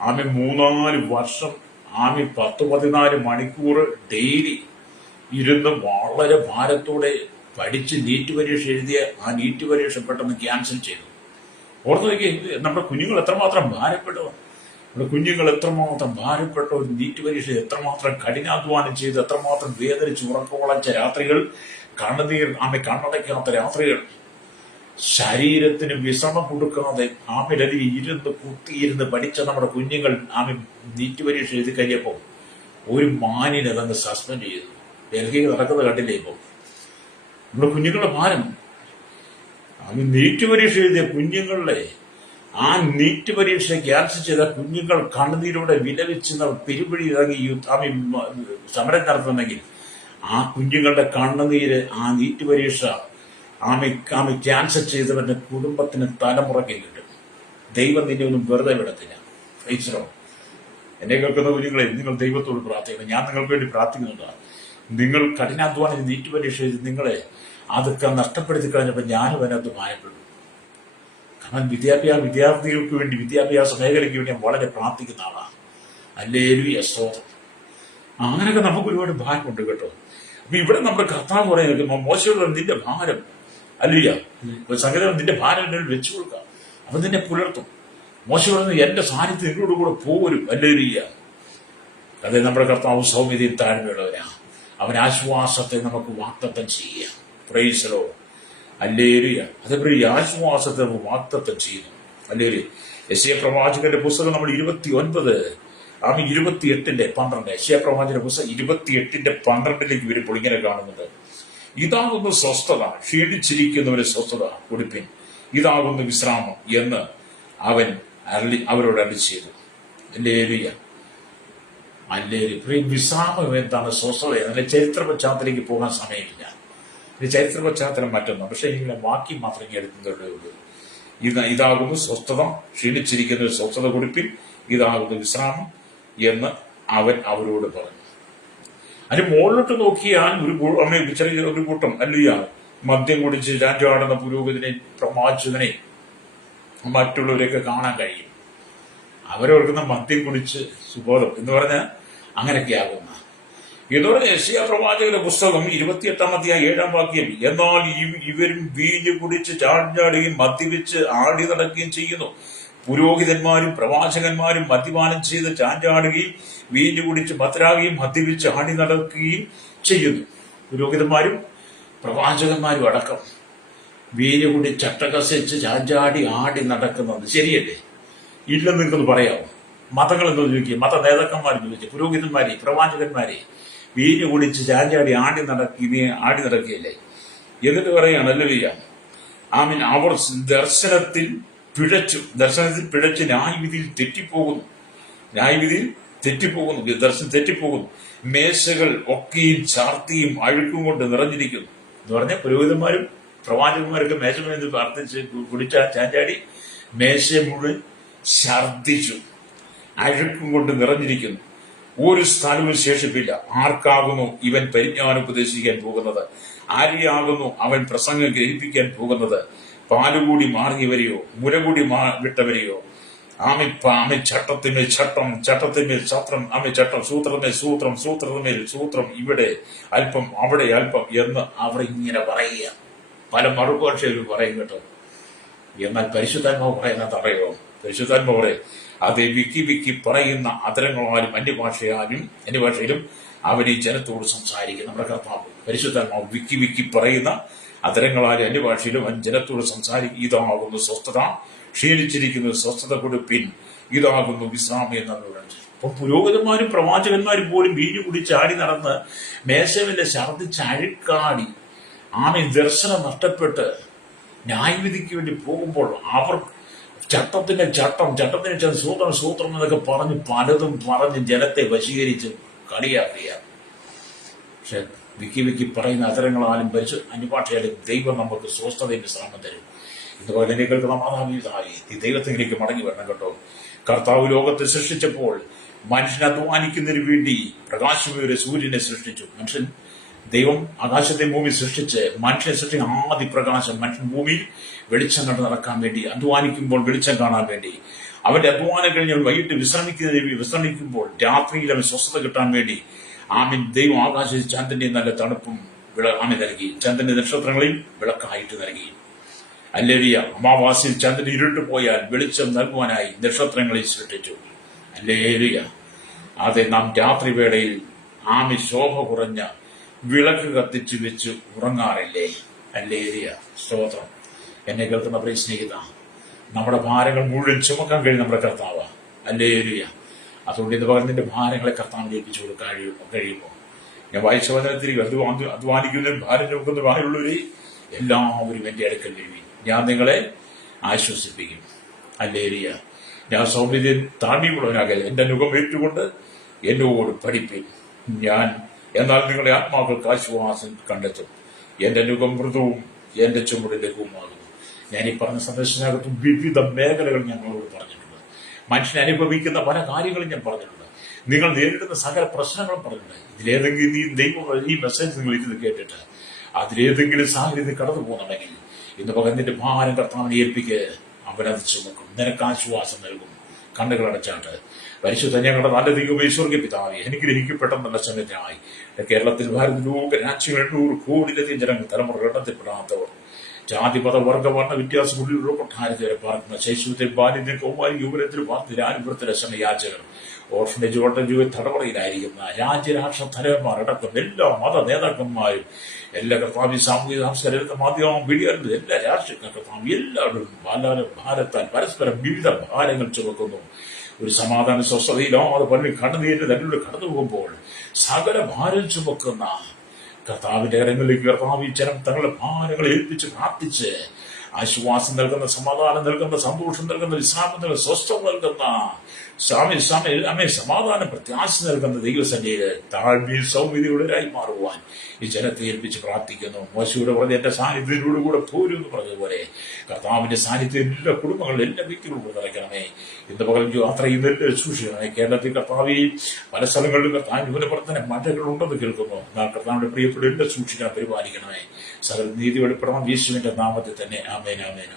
3-4 വർഷം 10-14 മണിക്കൂർ ഡെയിലി ഇരുന്ന് വളരെ ഭാരത്തോടെ പഠിച്ച് നീറ്റ് പരീക്ഷ എഴുതിയ ആ നീറ്റ് പരീക്ഷ പെട്ടെന്ന് ക്യാൻസൽ ചെയ്തു. ഓർത്ത് നോക്കി, നമ്മുടെ കുഞ്ഞുങ്ങൾ എത്രമാത്രം ഭാരപ്പെട്ടു, നമ്മുടെ കുഞ്ഞുങ്ങൾ എത്രമാത്രം ഭാരപ്പെട്ട ഒരു നീറ്റ് പരീക്ഷ, എത്രമാത്രം കഠിനാധ്വാനം ചെയ്ത്, എത്രമാത്രം വേദനിച്ച് ഉറക്കമുളച്ച രാത്രികൾ, കണ്ണടയ്ക്കാത്ത രാത്രികൾ, ശരീരത്തിന് വിശ്രമം കൊടുക്കാതെ ആമിലരി ഇരുന്ന് കുത്തിയിരുന്ന് പഠിച്ച നമ്മുടെ കുഞ്ഞുങ്ങൾ നീറ്റ് പരീക്ഷ എഴുതി കഴിഞ്ഞപ്പോൾ ഒരു മാനിനെ അതങ്ങ് സസ്പെൻഡ് ചെയ്തു. ഡൽഹിയിൽ നടക്കുന്നത് കണ്ടില്ലേ? ഇപ്പോൾ നമ്മുടെ കുഞ്ഞുങ്ങളുടെ ഭാരം, നീറ്റ് പരീക്ഷ എഴുതിയ കുഞ്ഞുങ്ങളുടെ ആ നീറ്റ് പരീക്ഷ ക്യാൻസൽ ചെയ്ത കുഞ്ഞുങ്ങൾ കണ്ണുനീരോടെ വിലപിച്ച് പെരുവഴി ഇറങ്ങി സമരം നടത്തുന്നെങ്കിൽ ആ കുഞ്ഞുങ്ങളുടെ കണ്ണുനീര് ആ നീറ്റ് പരീക്ഷ ക്യാൻസൽ ചെയ്തവന്റെ കുടുംബത്തിന് തലമുറയ്ക്ക് കിട്ടും. ദൈവം നിന്നെ ഒന്നും വെറുതെ വിടത്തില്ല. പ്രൈസ്. എന്നെ കേൾക്കുന്ന കുഞ്ഞുങ്ങളെ, നിങ്ങൾ ദൈവത്തോട് പ്രാർത്ഥിക്കണം. ഞാൻ നിങ്ങൾക്ക് വേണ്ടി പ്രാർത്ഥിക്കുന്നുണ്ടാണ്. നിങ്ങൾ കഠിനാധ്വാനം നീറ്റ് പരീക്ഷ ചെയ്ത് നിങ്ങളെ അതൊക്കെ നഷ്ടപ്പെടുത്തി കഴിഞ്ഞപ്പോൾ ഞാനും അതിനകത്ത് ഭയപ്പെട്ടു. കാരണം വിദ്യാർത്ഥികൾക്ക് വേണ്ടി, വിദ്യാഭ്യാസ മേഖലയ്ക്ക് വേണ്ടി ഞാൻ വളരെ പ്രാർത്ഥിക്കുന്ന ആളാണ്. ഹല്ലേലൂയ, സ്തോത്രം. അങ്ങനെയൊക്കെ നമുക്ക് ഒരുപാട് ഭാരമുണ്ട് കേട്ടോ. അപ്പൊ ഇവിടെ നമ്മുടെ കർത്താവ് പറയുന്നത്, മോശയോട് നിന്റെ ഭാരം, ഹല്ലേലൂയ, സകലം നിന്റെ ഭാരം എന്നോട് വെച്ചു കൊടുക്കാം, അപ്പൊ നിന്നെ പുലർത്തും. മോശയോട് എന്റെ സാന്നിധ്യം നിന്നോട് കൂടെ പോരും. ഹല്ലേലൂയ. അതെ, നമ്മുടെ കർത്താവ് സൗമ്യതയും താഴ്മയുള്ളവരാ. അവൻ ആശ്വാസത്തെ നമുക്ക് വാഗ്ദത്തം ചെയ്യാം. Price the Lord. ഹല്ലേലൂയ. അതേപോലെ ഈ ആശ്വാസത്തെ നമുക്ക് വാഗ്ദത്തം ചെയ്യുന്നു. ഹല്ലേലൂയ. യെശയ്യാ പ്രവാചകന്റെ പുസ്തകം നമ്മൾ 28:12 യെശയ്യാ പ്രവാചകന്റെ പുസ്തകം 28:12 വരുമ്പോൾ ഇങ്ങനെ കാണുന്നുണ്ട്. ഇതാകുന്നു സ്വസ്ഥത, ക്ഷീണിച്ചിരിക്കുന്നവന് സ്വസ്ഥത കൊടുപ്പിൻ, ഇതാകുന്നു വിശ്രാമം എന്ന് അവൻ അവരോട് അരുളി ചെയ്തു. ഹല്ലേലൂയ. ഹല്ലേലൂയ. വിശ്രാമം എന്താണ്? സ്വസ്ഥത. അതിന്റെ ചരിത്ര പശ്ചാത്തലേക്ക് പോകാൻ സമയമില്ല. ചരിത്ര പശ്ചാത്തലം മറ്റൊന്നും, പക്ഷെ ഇങ്ങനെ വാക്യം മാത്രം ഇങ്ങനെ എടുക്കുന്നതേ ഉള്ളൂ. ഇതാകുന്നു സ്വസ്ഥത, ക്ഷീണിച്ചിരിക്കുന്ന സ്വസ്ഥത കൊടുപ്പിൻ, ഇതാകുന്നു വിശ്രാമം എന്ന് അവൻ അവരോട് പറഞ്ഞു. അതിന് മുകളിലോട്ട് നോക്കിയാൽ ഒരു കൂട്ടം അല്ലൂയ മദ്യം കുടിച്ച് ചാഞ്ചാടുന്ന പുരോഹിതനെ, പ്രവാചകനെ, മറ്റുള്ളവരെയൊക്കെ കാണാൻ കഴിയും. അവരോർക്കുന്ന മദ്യം കുടിച്ച് സുബോധം എന്ന് പറഞ്ഞാൽ അങ്ങനെയൊക്കെയാകുന്ന. ഇതോടെ യെശയ്യാ പ്രവാചകന്റെ പുസ്തകം 28:7 എന്നാൽ ഇവരും വീഞ്ഞു കുടിച്ച് ചാഞ്ചാടുകയും മദ്യപിച്ച് ആടി നടക്കുകയും ചെയ്യുന്നു. പുരോഹിതന്മാരും പ്രവാചകന്മാരും മദ്യപാനം ചെയ്ത് ചാഞ്ചാടുകയും വീഞ്ഞു കുടിച്ച് മത്തരാകുകയും മദ്യപിച്ച് ആടി നടക്കുകയും ചെയ്യുന്നു. പുരോഹിതന്മാരും പ്രവാചകന്മാരും അടക്കം വീഞ്ഞു കുടി ചട്ടകസിച്ച് ചാഞ്ചാടി ആടി നടക്കുന്നത് ശരിയല്ലേ? ഇല്ലെന്ന് നിങ്ങൾക്കൊന്ന് പറയാമോ? മതങ്ങൾ എന്തോ ചോദിക്കുക, മത നേതാക്കന്മാർ ചോദിച്ചു, പുരോഹിതന്മാരെ, പ്രവാചകന്മാരെ വീഞ്ഞു കുടിച്ച് ചാഞ്ചാടി ആടി നടക്കുകയല്ലേ? എന്നിട്ട് പറയാണ് ഹല്ലേലൂയ. ആമീൻ. അവർ ദർശനത്തിൽ പിഴച്ച് ന്യായവിധിയിൽ തെറ്റിപ്പോകുന്നു. ദർശനം തെറ്റിപ്പോകുന്നു. മേശകൾ ഒക്കെയും ചാർത്തിയും അഴുക്കും കൊണ്ട് നിറഞ്ഞിരിക്കുന്നു എന്ന് പറഞ്ഞ പുരോഹിതന്മാരും പ്രവാചകന്മാരൊക്കെ മേശമേൽ പ്രാർത്ഥിച്ച് ചാഞ്ചാടി മേശ മുഴുവൻ ഛർദിച്ചു, അഴുക്കും കൊണ്ട് നിറഞ്ഞിരിക്കുന്നു. ഒരു സ്ഥലവും ശേഷിപ്പില്ല. ആർക്കാകുന്നു ഇവൻ പരിജ്ഞാനം ഉപദേശിക്കാൻ പോകുന്നത്? ആരെയാകുന്നു അവൻ പ്രസംഗം ഗ്രഹിപ്പിക്കാൻ പോകുന്നത്? പാലുകൂടി മാറിയവരെയോ മുലകൂടി വിട്ടവരെയോ? ആമി ചട്ടത്തിന്മേൽ ചട്ടം, ചട്ടത്തിന്മേൽ സത്രം, ചട്ടം, സൂത്രമേൽ സൂത്രം, സൂത്രത്തിന്മേൽ സൂത്രം, ഇവിടെ അല്പം അവിടെ അല്പം എന്ന് അവർ ഇങ്ങനെ പറയുക. പല മറുഭാഷയിൽ പറയും കേട്ടോ. എന്നാൽ പരിശുദ്ധാത്മാവ് പറയുന്നത് അറിയോ? പരിശുദ്ധാത്മാവ് പറയും, അത് വിക്കി പറയുന്ന അതരങ്ങളാലും അന്യഭാഷയിലും അവൻ ഈ ജനത്തോട് സംസാരിക്കും. നമ്മുടെ കർത്താവ് പരിശുദ്ധാത്മാവ് വിക്കി പറയുന്ന അതരങ്ങളാലും അന്യഭാഷയിലും അവൻ ജനത്തോട് സംസാരിക്കും. ഇതാകുന്നു സ്വസ്ഥത, ക്ഷീണിച്ചിരിക്കുന്ന സ്വസ്ഥത കൊടുപ്പിൻ, ഇതാകുന്നു വിശ്രാമം എന്നവരോട്. അപ്പൊ പുരോഹിതന്മാരും പ്രവാചകന്മാരും പോലും വീഞ്ഞു കുടിച്ച് ആടി നടന്ന് മേശവിന്റെ ഛർദിച്ച് അഴുക്കാടി ദർശനം നഷ്ടപ്പെട്ട് ന്യായവിധിക്ക് വേണ്ടി പോകുമ്പോൾ അവർ ചട്ടത്തിന് സൂത്രം എന്നൊക്കെ പറഞ്ഞ് പലതും പറഞ്ഞ് ജനത്തെ വശീകരിച്ച് കളിയാക്കുക. പക്ഷെ വിക്കി പറയുന്ന അതരങ്ങളാലും അന്യഭാഷയാലും ദൈവം നമുക്ക് സ്വസ്ഥതയും വിശ്രാമം തരും. ഇതുപോലെ എന്നെ കേൾക്കുന്ന മാതാപിതായി ഈ ദൈവത്തിലേക്ക് മടങ്ങി വരണം കേട്ടോ. കർത്താവ് ലോകത്തെ സൃഷ്ടിച്ചപ്പോൾ മനുഷ്യൻ അധ്വാനിക്കുന്നതിന് വേണ്ടി പ്രകാശമേറിയ സൂര്യനെ സൃഷ്ടിച്ചു. ദൈവം ആകാശത്തെ ഭൂമി സൃഷ്ടിച്ച് മനുഷ്യനെ സൃഷ്ടിച്ച ആദ്യ പ്രകാശം മനുഷ്യൻ ഭൂമിയിൽ വെളിച്ചം കണ്ട് നടക്കാൻ വേണ്ടി, അധ്വാനിക്കുമ്പോൾ വെളിച്ചം കാണാൻ വേണ്ടി, അവന്റെ അധ്വാനം കഴിഞ്ഞാൽ വൈകിട്ട് വിശ്രമിക്കുമ്പോൾ രാത്രിയിൽ അവൻ സ്വസ്ഥത കിട്ടാൻ വേണ്ടി ദൈവം ആകാശത്തിൽ ചന്ദ്രന്റെ നല്ല തണുപ്പും നൽകി. ചന്ദ്രന്റെ നക്ഷത്രങ്ങളിൽ വിളക്കായിട്ട് നൽകി. ഹല്ലേലൂയ. അമാവാസിയിൽ ചന്ദ്രൻ ഇരുട്ട് പോയാൽ വെളിച്ചം നൽകുവാനായി നക്ഷത്രങ്ങളിൽ സൃഷ്ടിച്ചു. ഹല്ലേലൂയ. അതെ, നാം രാത്രി വേളയിൽ ശോഭ കുറഞ്ഞ വിളക്ക് കത്തിച്ചു വെച്ച് ഉറങ്ങാറില്ലേ? ഹല്ലേലൂയ, സ്തോത്രം. എന്നെ കേൾക്കുന്ന പ്രിയ സ്നേഹിത, നമ്മുടെ ഭാരങ്ങൾ മുഴുവൻ ചുമക്കാൻ കഴിയും നമ്മുടെ കർത്താവ്. ഹല്ലേലൂയ. അതുകൊണ്ട് ഇത് പകരം നിന്റെ ഭാരങ്ങളെ കർത്താവിന് ഏൽപ്പിച്ചു കൊടുക്കാൻ കഴിയുമോ? ഞാൻ വായിച്ച വചനത്തിൽ അധ്വാനിക്കുന്നതിനും ഭാരം ചുമക്കുന്ന ഭാരമുള്ളവരെ എല്ലാവരും എന്റെ അടുക്കൽ വരുവിൻ, ഞാൻ നിങ്ങളെ ആശ്വസിപ്പിക്കും. ഹല്ലേലൂയ. ഞാൻ സൗമ്യതയും താഴ്മയുള്ളവനാകൽ എന്റെ മുഖം ഏറ്റുകൊണ്ട് എന്നോട് പഠിപ്പിൻ, എന്നാൽ നിങ്ങളുടെ ആത്മാക്കൾക്ക് ആശ്വാസം കണ്ടെത്തും. എന്റെ മുഖം മൃദുവും എന്റെ ചുമട് ലഘുവുമാകുന്നു. ഞാൻ ഈ പറഞ്ഞ സന്ദേശത്തിനകത്തും വിവിധ മേഖലകൾ ഞങ്ങളോട് പറഞ്ഞിട്ടുണ്ട്. മനുഷ്യൻ അനുഭവിക്കുന്ന പല കാര്യങ്ങളും ഞാൻ പറഞ്ഞിട്ടുണ്ട്. നിങ്ങൾ നേരിടുന്ന സകല പ്രശ്നങ്ങളും പറഞ്ഞിട്ടുണ്ട്. ഇതിലേതെങ്കിലും ഈ ദൈവം ഈ മെസ്സേജ് നിങ്ങൾ ഇരുന്ന് കേട്ടിട്ട് അതിലേതെങ്കിലും സാഹചര്യം കടന്നു പോകുന്നുണ്ടെങ്കിൽ ഇന്ന് പകൽ നിന്റെ ഭാരം കർത്താവിനെ ഏൽപ്പിക്ക്. അവനത് ചുമക്കും, നിനക്ക് ആശ്വാസം നൽകും. കണ്ണുകൾ അടച്ചാട്ട് പരിശുദ്ധ ഞങ്ങളുടെ നല്ല ദൈവമേ സ്വർഗ്ഗ പിതാവേ, അനുഗ്രഹിക്കപ്പെട്ട നല്ല സമയത്തിനായി കേരളത്തിൽ ഭാരത ലോക രാജ്യങ്ങൾ 800 കോടിയിലധികം ജനങ്ങൾ തലമുറ എണ്ണത്തിൽപ്പെടാത്തവർ ജാതി മത വർഗ വർണ്ണ വ്യത്യാസമുള്ള കൊട്ടാരത്തിൽ പാർക്കുന്ന ശൈശവത്തിൽ ബാല്യത്തിൽ കൗമാരി യുവനത്തിൽ പാർത്തി രാനുപുരത്തെ രക്ഷണ യാചകർ ഓർഫനേജ് ഓട്ടജീവ തടവറയിലായിരിക്കുന്ന രാജ്യരാഷ്ട്ര തലവന്മാർ അടക്കം എല്ലാ മത നേതാക്കന്മാരും എല്ലാ കർത്താവ് സാമൂഹിക സാംസ്കാരിക മാധ്യമം മീഡിയകളുടെ എല്ലാ രാഷ്ട്രീയ കർത്താവ് എല്ലാവരും ഭാരത്താൽ പരസ്പരം വിവിധ ഭാരങ്ങൾ ചുമക്കുന്നു. ഒരു സമാധാന സ്വസ്ഥതയില്ലാതെ പലരും കണ്ണുനീരിന് തന്നിലൂടെ കടന്നു പോകുമ്പോൾ സകല ഭാരം ചുമക്കുന്ന കർത്താവിന്റെ കരങ്ങളിലേക്ക് കർത്താവ് ജനം തങ്ങളുടെ ഭാരങ്ങൾ ഏൽപ്പിച്ച് പ്രാർത്ഥിച്ച് ആശ്വാസം നൽകുന്ന, സമാധാനം നൽകുന്ന, സന്തോഷം നൽകുന്ന, വിശ്രാമം നൽകുന്ന, സ്വസ്ഥം നൽകുന്ന, സമാധാനം പ്രത്യാശ നൽകുന്ന ദൈവസന്നിധിയിൽ താഴ്മയും സൗമ്യതയുള്ളവരായി മാറുവാൻ ഈ ജനത്തെ ഏൽപ്പിച്ച് പ്രാർത്ഥിക്കുന്നു. മോശയുടെ പറഞ്ഞ എന്റെ സാന്നിധ്യത്തിലൂടെ കൂടെ പോരും എന്ന് പറഞ്ഞതുപോലെ കർത്താവിന്റെ സാന്നിധ്യം എല്ലാ കുടുംബങ്ങളും എല്ലാ വ്യക്തികളും നിറയ്ക്കണമേ. ഇന്ന് പകൽ യാത്ര ചെയ്യുന്ന എല്ലാ സൂക്ഷിക്കണമേ. കേരളത്തിൽ കർത്താവ് പല സ്ഥലങ്ങളിലും കർത്താവിന്റെ പുനഃപ്രവർത്തന മാറ്റങ്ങളുണ്ടെന്ന് കേൾക്കുന്നു. എന്നാൽ കർത്താവിന്റെ പ്രിയപ്പെട്ട എല്ലാ സൂക്ഷിക്കാൻ പരിപാലിക്കണമേ. സകല നീതി വെളിപ്പെടണം യേശുവിന്റെ നാമത്തിൽ തന്നെ. ആമേൻ ആമേൻ.